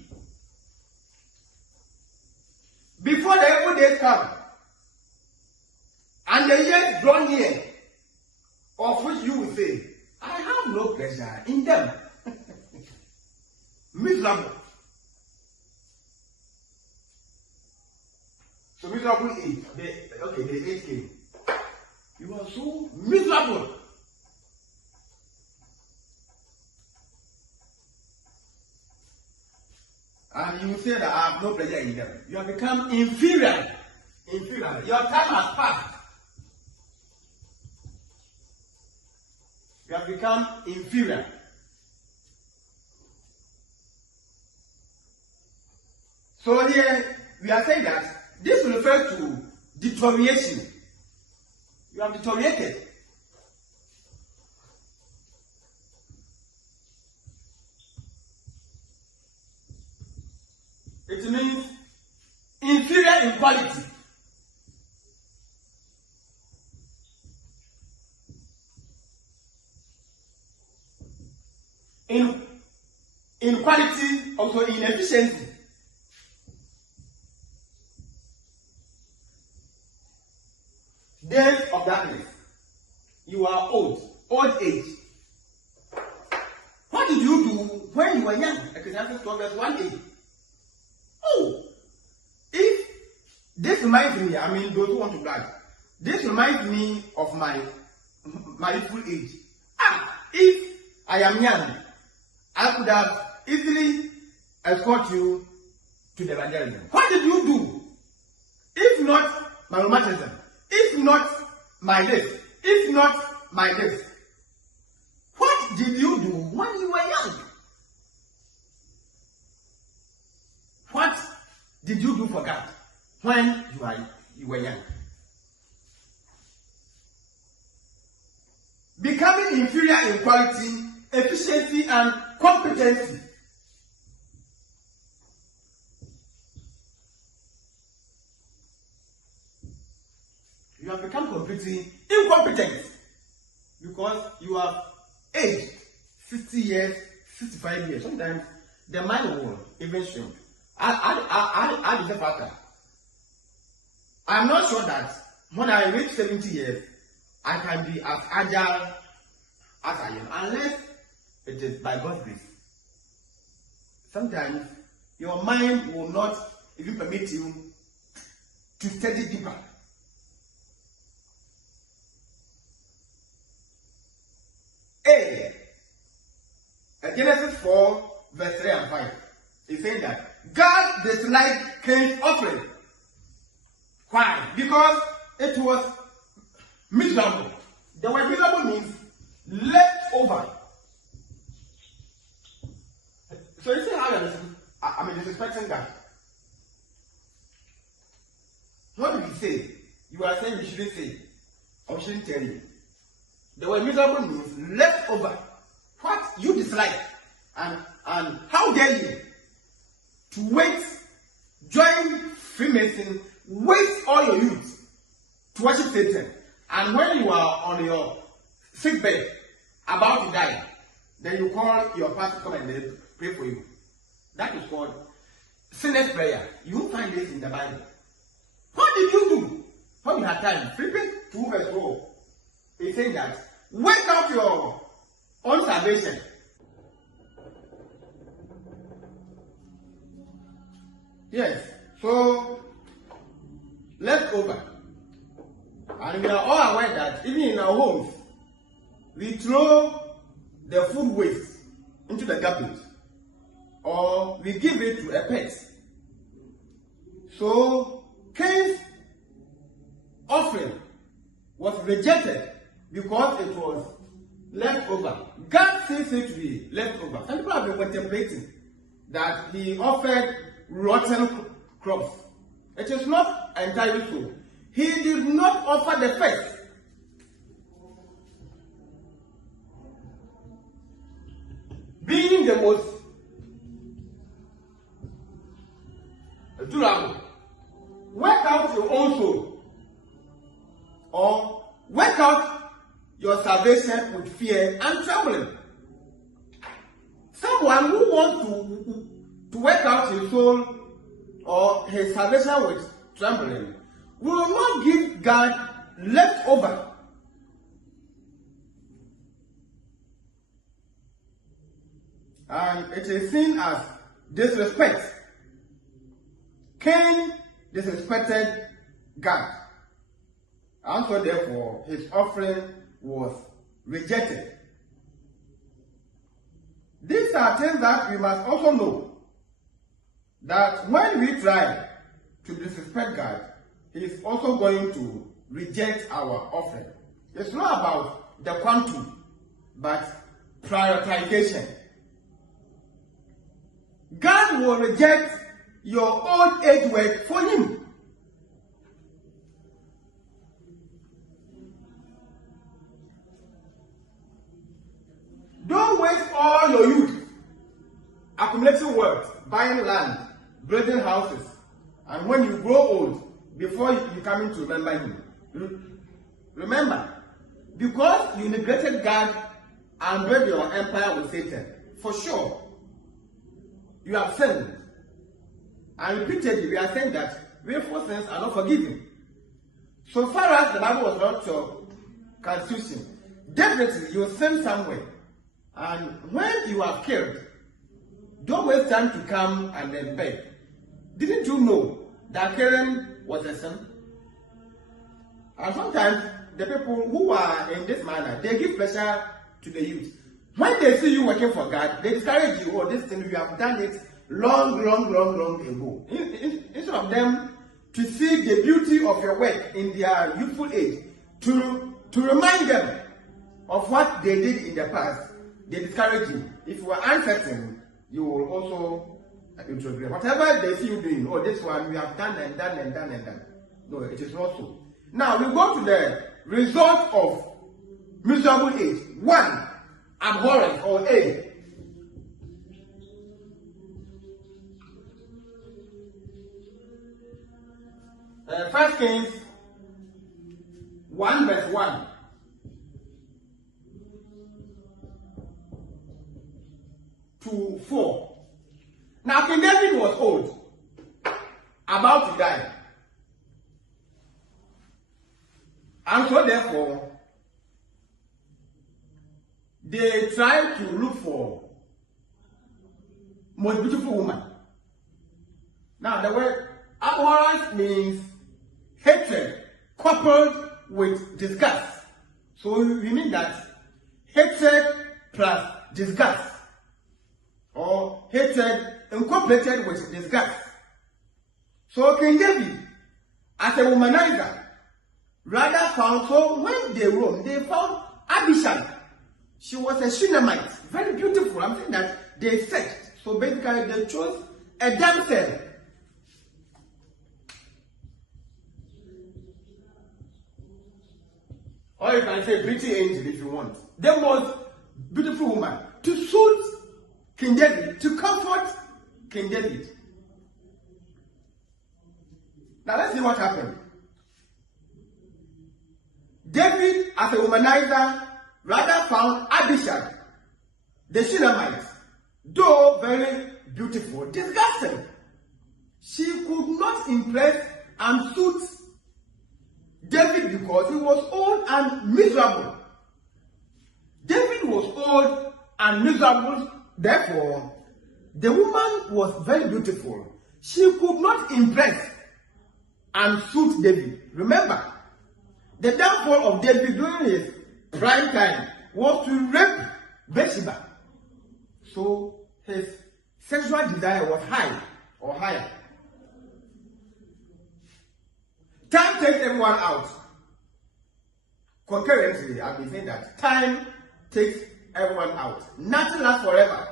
Before the evil days come, and the years draw near, of which you will say, I have no pleasure in them. Miserable. So miserable age. The age came. You are so miserable. And you will say that I have no pleasure in them. You have become inferior. Inferior. Your time has passed. You have become inferior. So here we are saying that this refers to deterioration. You have deteriorated. It means inferior in quality. In quality, also in efficiency. Days of darkness. You are old age. What did you do when you were young? Ecclesiastes 12 verse 1a. Oh, if this reminds me, I mean, those who want to brag, this reminds me of my full age. If I am young, I could have easily escort you to the evangelism. What did you do? If not my rheumatism, if not my this, if not my this, what did you do when you were young? What did you do for God when you were young? Becoming inferior in quality, efficiency, and competency. You have become completely incompetent because you have aged 60 years, 65 years. Sometimes the mind will even shrink. I is a factor. I'm not sure that when I reach 70 years, I can be as agile as I am, unless it is by God's grace. Sometimes your mind will not even permit you to study deeper. Genesis 4, verse 3 and 5. He said that God disliked Cain's offering. Why? Because it was miserable. The word miserable means left over. So you see how you're disrespecting God. What do we say? You are saying we shouldn't say, or we shouldn't tell you. The word miserable means left over. What you dislike, and how dare you to join Freemason, waste all your youth to worship Satan, and when you are on your sick bed about to die, then you call your pastor to come and they pray for you. That is called sinner's prayer. You find this in the Bible. What did you do when you had time? Philippians 2 verse 4. It says that work out your own salvation. Yes, so left over. And we are all aware that even in our homes, we throw the food waste into the garbage, or we give it to a pet. So Cain's offering was rejected because it was left over. God sees it to be left over. Some people have been contemplating that he offered rotten crops. It is not entirely so. He did not offer the first. Being the most durable, work out your own soul, or work out your salvation with fear and trembling. Someone who wants to work out his soul or his salvation with trembling will not give God leftover. And it is seen as disrespect. Cain disrespected God, and so therefore his offering was rejected. These are things that we must also know, that when we try to disrespect God, he is also going to reject our offering. It's not about the quantum, but prioritization. God will reject your old age work for him. Don't waste all your youth accumulating wealth, buying land, building houses, and when you grow old, before you come to remember him. Remember, because you neglected God and built your empire with Satan, for sure, you have sinned. And repeatedly, we are saying that willful sins are not forgiven. So far as the Bible was not your constitution, definitely you will sin somewhere. And when you are killed, don't waste time to come and then beg. Didn't you know that killing was a sin? And sometimes the people who are in this manner, they give pleasure to the youth. When they see you working for God, they discourage you. Oh, this thing, you have done it long ago. Instead of them to see the beauty of your work in their youthful age, to remind them of what they did in the past, they discourage you. If you are uncertain, you will also introduce whatever they see you doing. Oh, this one we have done and done and done and done. No, it is not so. Now we go to the result of miserable age. 1, abhorrence, or A. 1 Kings 1 verse 1. To 4. Now King David was old, about to die. And so therefore, they tried to look for most beautiful woman. Now the word abhorrence means hatred coupled with disgust. So we mean that hatred plus disgust, or hatred incorporated with disgust. So King David, as a womanizer, rather found, so when they roamed, they found Abishai. She was a Shunammite, very beautiful. I'm saying that they searched. So basically they chose a damsel. Or you can say pretty angel if you want. The most beautiful woman to suit King David, to comfort King David. Now let's see what happened. David, as a womanizer, rather found Abishai, the Shunammite, though very beautiful, disgusting. She could not impress and suit David because he was old and miserable. David was old and miserable, therefore, the woman was very beautiful. She could not impress and suit David. Remember, the downfall of David during his prime time was to rape Bathsheba. So his sexual desire was high or higher. Time takes everyone out. Concurrently, I've been saying that time takes everyone out. Nothing lasts forever.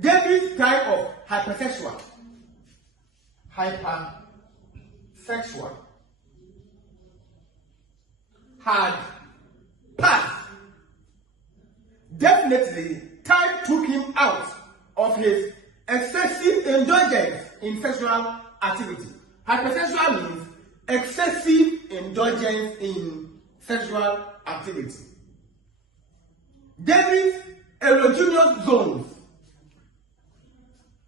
David's type of hypersexual had passed. Definitely, time took him out of his excessive indulgence in sexual activity. Hypersexual means excessive indulgence in sexual activity. David's erogenous zones.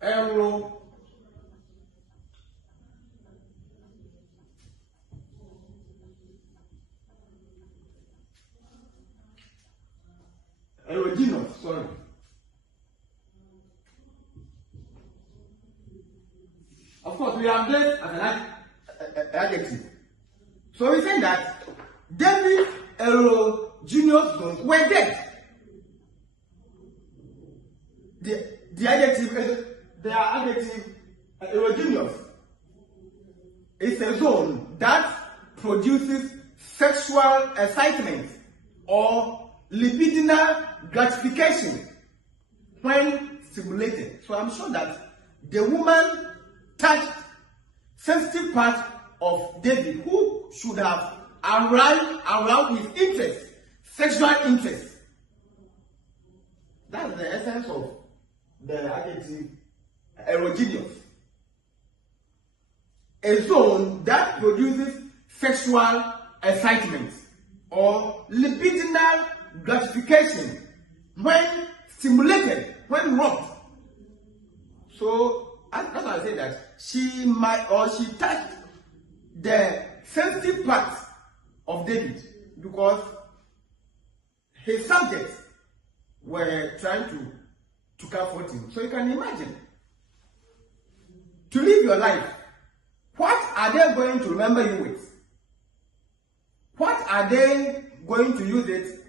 Erogenous, sorry. Of course, we have this as an adjective. So we say that David's erogenous zones were dead. The adjective is their adjective erogenous. It's a zone that produces sexual excitement or libidinal gratification when stimulated. So I'm sure that the woman touched sensitive part of David, who should have arrived around his interest, sexual interest. That's the essence of the adjective erogenous. A zone that produces sexual excitement or libidinal gratification when stimulated, when rubbed. So that's why I say that she touched the sensitive part of David because his subjects were trying to comfort him. So you can imagine, to live your life, what are they going to remember you with? What are they going to use it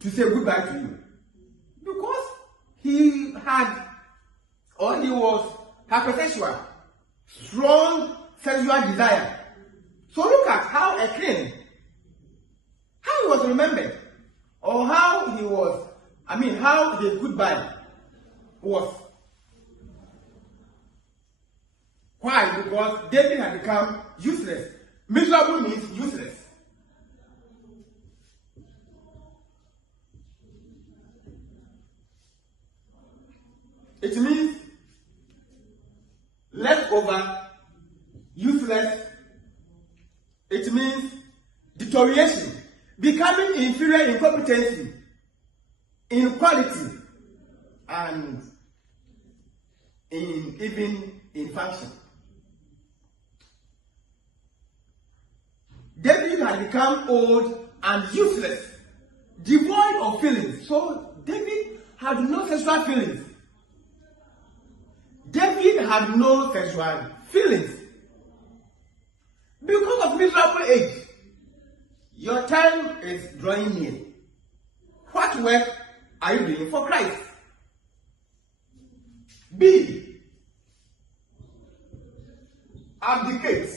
to say goodbye to you? Because he was hypersexual, strong sexual desire. So look at how a king, how he was remembered, or how his goodbye was. Why? Because David had become useless. Miserable means useless. It means leftover, useless. It means deterioration, becoming inferior in competency, in quality, and even in function. David had become old and useless, devoid of feelings. So David had no sexual feelings. David had no sexual feelings. Because of miserable age, your time is drawing near. What work are you doing for Christ? B. Abdicate.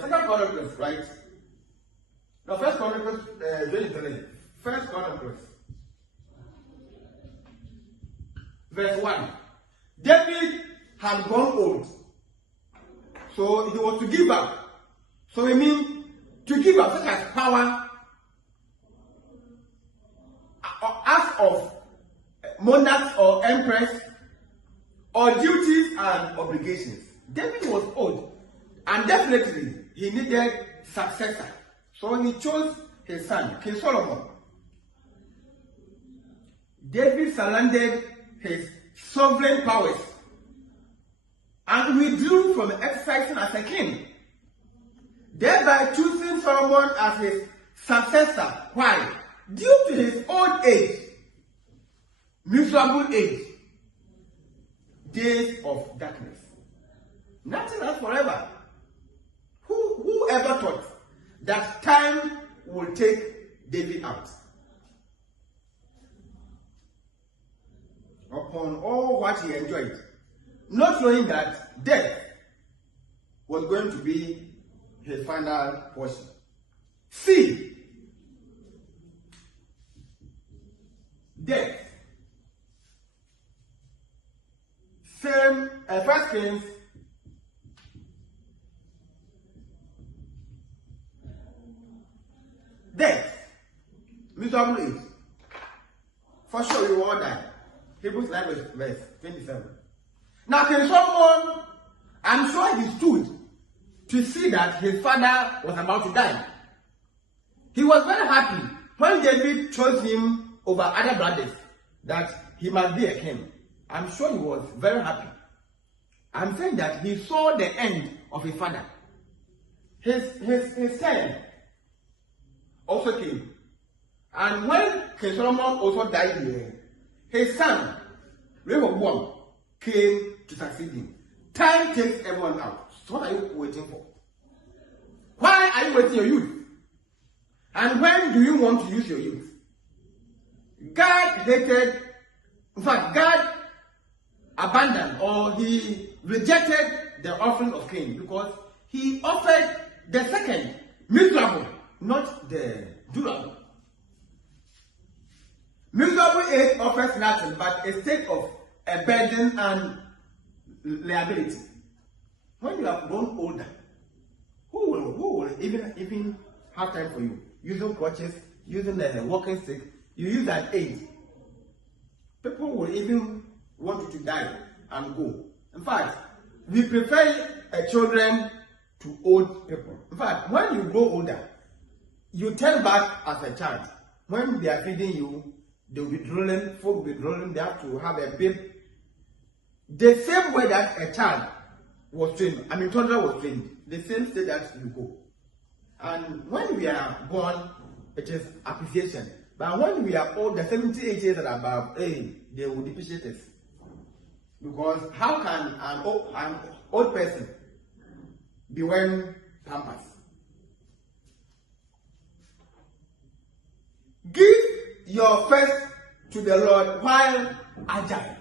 Second Chronicles, right? No, First Chronicles, First Chronicles, verse 1. David had grown old, so he was to give up. So we mean to give up, such as power, acts of monarch or empress, or duties and obligations. David was old, and definitely he needed successor. So he chose his son, King Solomon. David surrendered his sovereign powers and withdrew from exercising as a king, thereby choosing Solomon as his successor. Why? Due to his old age, miserable age, days of darkness. Nothing lasts forever. Who ever thought that time will take David out? Upon all what he enjoyed, not knowing that death was going to be his final portion. C, death. Same, 1 Kings death, miserable age. For sure, we will all die. Hebrews 9 verse 27. Now, King Solomon, I'm sure he stood to see that his father was about to die. He was very happy when David chose him over other brothers that he must be a king. I'm sure he was very happy. I'm saying that he saw the end of his father. His turn also came. And when King Solomon also died here, his son, Rehoboam, came to succeed him. Time takes everyone out. So what are you waiting for? Why are you waiting your youth? And when do you want to use your youth? God hated, in fact, God abandoned or he rejected the offering of Cain because he offered the second, miserable, not the durable. Miserable age offers nothing but a state of a burden and liability. When you have grown older, who will even have time for you? Using crutches, using a walking stick, you use an aid. People will even want you to die and go. In fact, we prefer children to old people. In fact, when you grow older, you turn back as a child. When they are feeding you, they will be drooling, folk will be drooling, they have to have a babe. The same way that a child was trained, toddler was trained, the same state that you go. And when we are born, it is appreciation. But when we are old, the 78 years and above, they will depreciate us. Because how can an old person be wearing pampers? Give your first to the Lord while agile.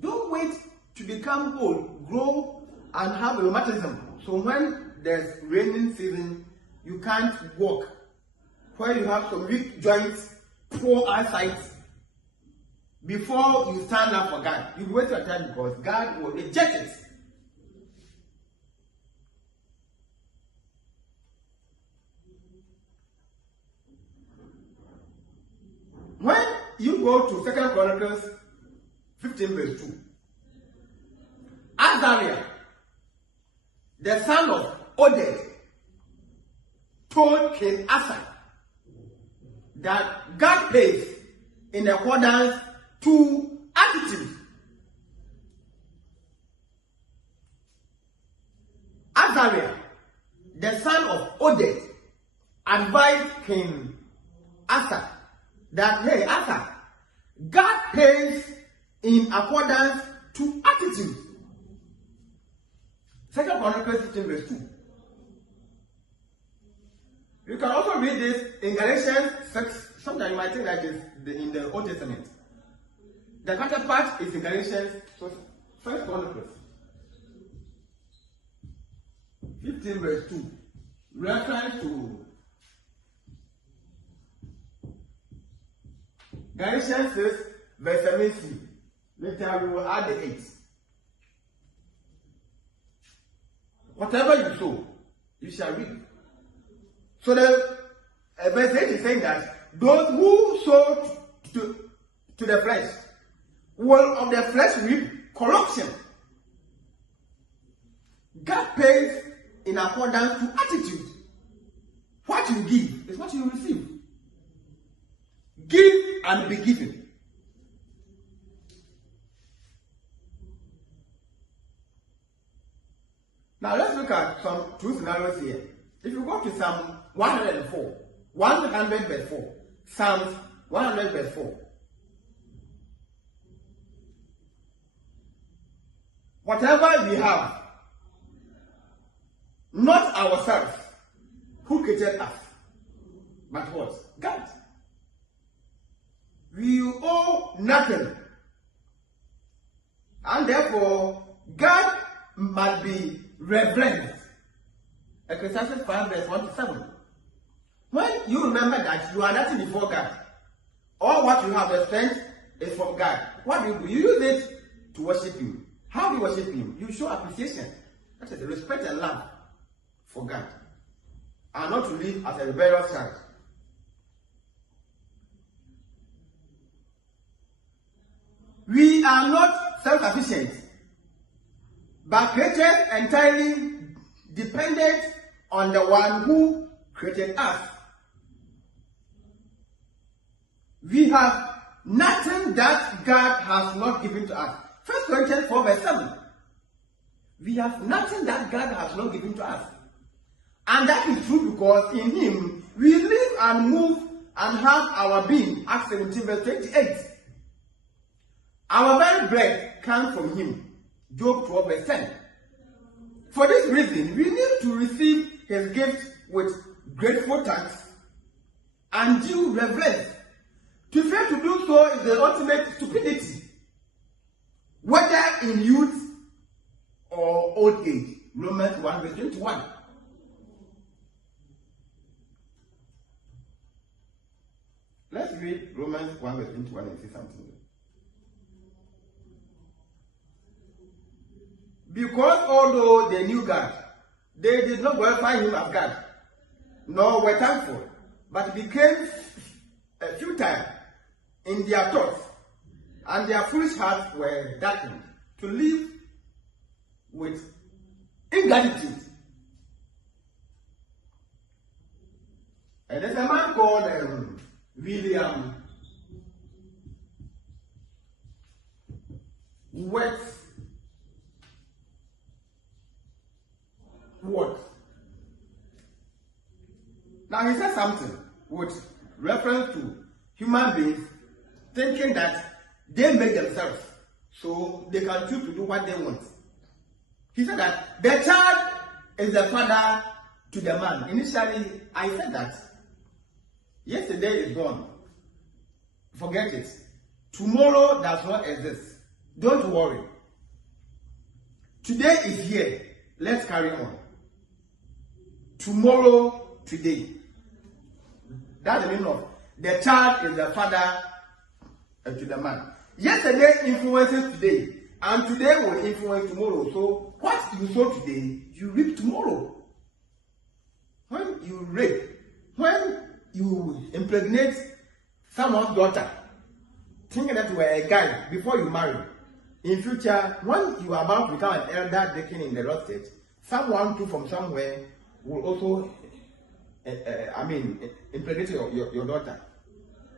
Don't wait to become old, grow, and have rheumatism. So when there's raining season, you can't walk. Where you have some weak joints, poor eyesight, before you stand up for God, you waste your time because God will reject it. When you go to 2 Chronicles 15 verse 2, Azariah, the son of Oded, told King Asa that God pays in accordance to attitude. Azariah, the son of Oded, advised King Asa that, hey, Asa, God pays in accordance to attitude. 2 Chronicles 15 verse 2. You can also read this in Galatians 6. Sometimes you might think that is in the Old Testament. The counterpart is in Galatians, so 1 Chronicles 15 verse 2. Reference to Galatians 6 verse 17. Later we will add the 8. Whatever you sow, you shall reap. So the verse 8 is saying that those who sow to the flesh will of the flesh reap corruption. God pays in accordance to attitude. What you give is what you receive. Give and be given. Now let's look at some two scenarios here. If you go to Psalm 104, 100 verse 4, Psalms 100 verse 4. Whatever we have, not ourselves, who created us, but what? God. We owe nothing. And therefore, God must be reverenced. Ecclesiastes 5 verse 1 to 7. When you remember that you are nothing before God, all what you have the strength is from God, what do? You use it to worship Him. How do you worship Him? You show appreciation. That is respect and love for God. And not to live as a rebellious child. We are not self-sufficient, but creatures entirely dependent on the one who created us. We have nothing that God has not given to us. 1 Corinthians 4 verse 7. We have nothing that God has not given to us. And that is true because in Him we live and move and have our being. Acts 17 verse 28. Our very breath comes from Him. Job 12 verse 10. For this reason, we need to receive His gift with grateful thanks and due reverence. To fail to do so is the ultimate stupidity, whether in youth or old age. Romans 1 verse 21. Let's read Romans 1 verse 21 and see something. Because although they knew God, they did not glorify Him as God, nor were thankful, but became futile in their thoughts, and their foolish hearts were darkened to live with ingratitude. And there's a man called William Wordsworth. Now he said something with reference to human beings thinking that they make themselves so they can choose to do what they want. He said that the child is the father to the man. Initially, I said that yesterday is gone. Forget it. Tomorrow does not exist. Don't worry. Today is here. Let's carry on. Tomorrow, today. That's the meaning of the child is the father to the man. Yesterday influences today, and today will influence tomorrow. So what you sow today, you reap tomorrow. When you rape, when you impregnate someone's daughter, thinking that you were a guy before you marry, in future, when you are about to become an elder deacon in the Lord State, someone too from somewhere will also, impregnate your daughter.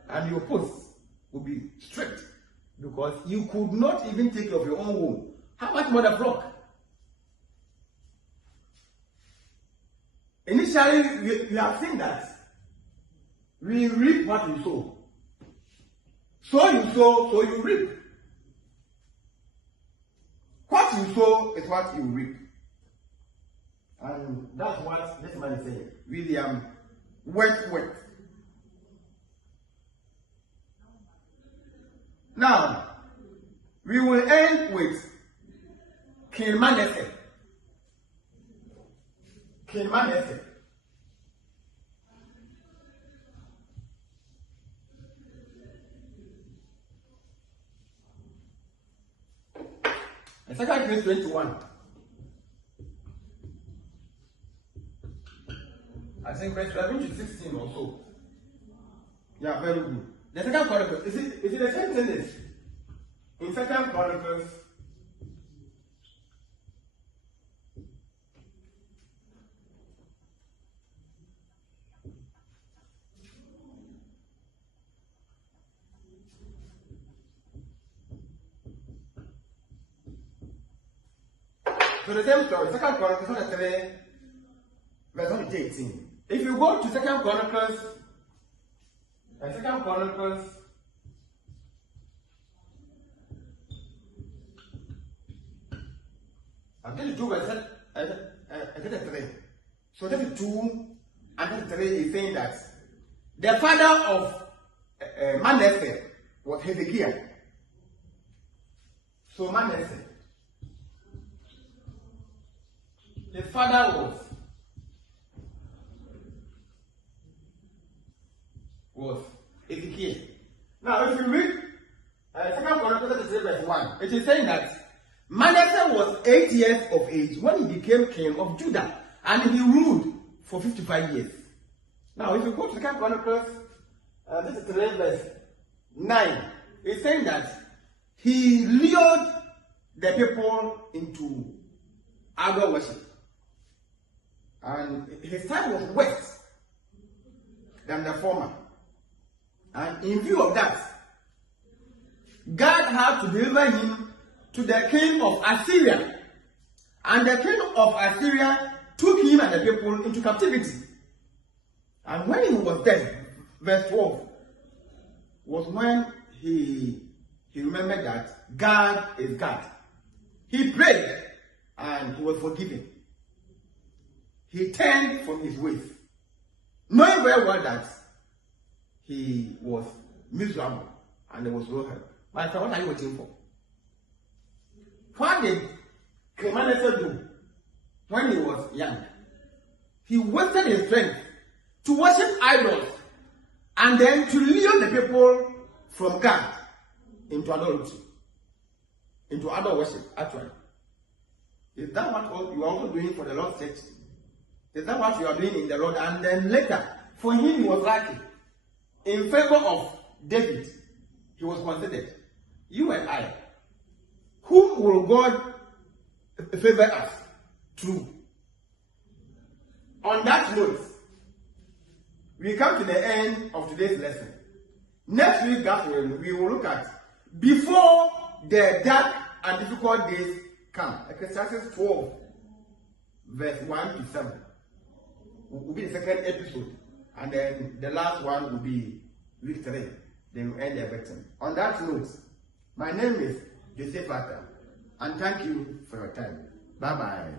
And your post will be strict because you could not even take care of your own home. How much more the flock? Initially, we have seen that we reap what we sow. So you sow, so you reap. What you sow is what you reap. And that's what this man is saying. William Wordsworth. Now, we will end with King Manasseh. King Manasseh. In 2 Kings 21. I think verse 11 to 16 or so. Yeah, very good. The second Chronicles, is it the same thing as in 2 Chronicles? So the same story, 2 Chronicles 3, verse 1 to 18. If you go to 2 Chronicles, and 2 Chronicles, I'm going to do verse 3. So 32 and 33 is saying that the father of Manasseh was Hezekiah. So Manasseh, his father was Ezekiel. Now, if you read 2 Chronicles 3 verse 1, it is saying that Manasseh was 8 years of age when he became king of Judah, and he ruled for 55 years. Now, if you go to 2 Chronicles, this is 3 verse 9, it's saying that he lured the people into idol worship. And his time was worse than the former. And in view of that, God had to deliver him to the king of Assyria. And the king of Assyria took him and the people into captivity. And when he was dead, verse 12, was when he remembered that God is God. He prayed and he was forgiven. He turned from his ways, knowing very well that he was miserable and there was no help. But what are you waiting for? What did King Manasseh do when he was young? He wasted his strength to worship idols and then to lure the people from God into idolatry, into idol worship, actually. Is that what you are also doing for the Lord's church? Is that what you are doing in the Lord? And then later, for him, he was lucky. In favor of David, he was considered. You and I. Whom will God favor us? True. On that note, we come to the end of today's lesson. Next week, we will look at before the dark and difficult days come. Ecclesiastes 12, verse 1 to 7. Will be the second episode. And then the last one will be week 3. Then we'll end everything. On that note, my name is Joseph Atta, and thank you for your time. Bye-bye.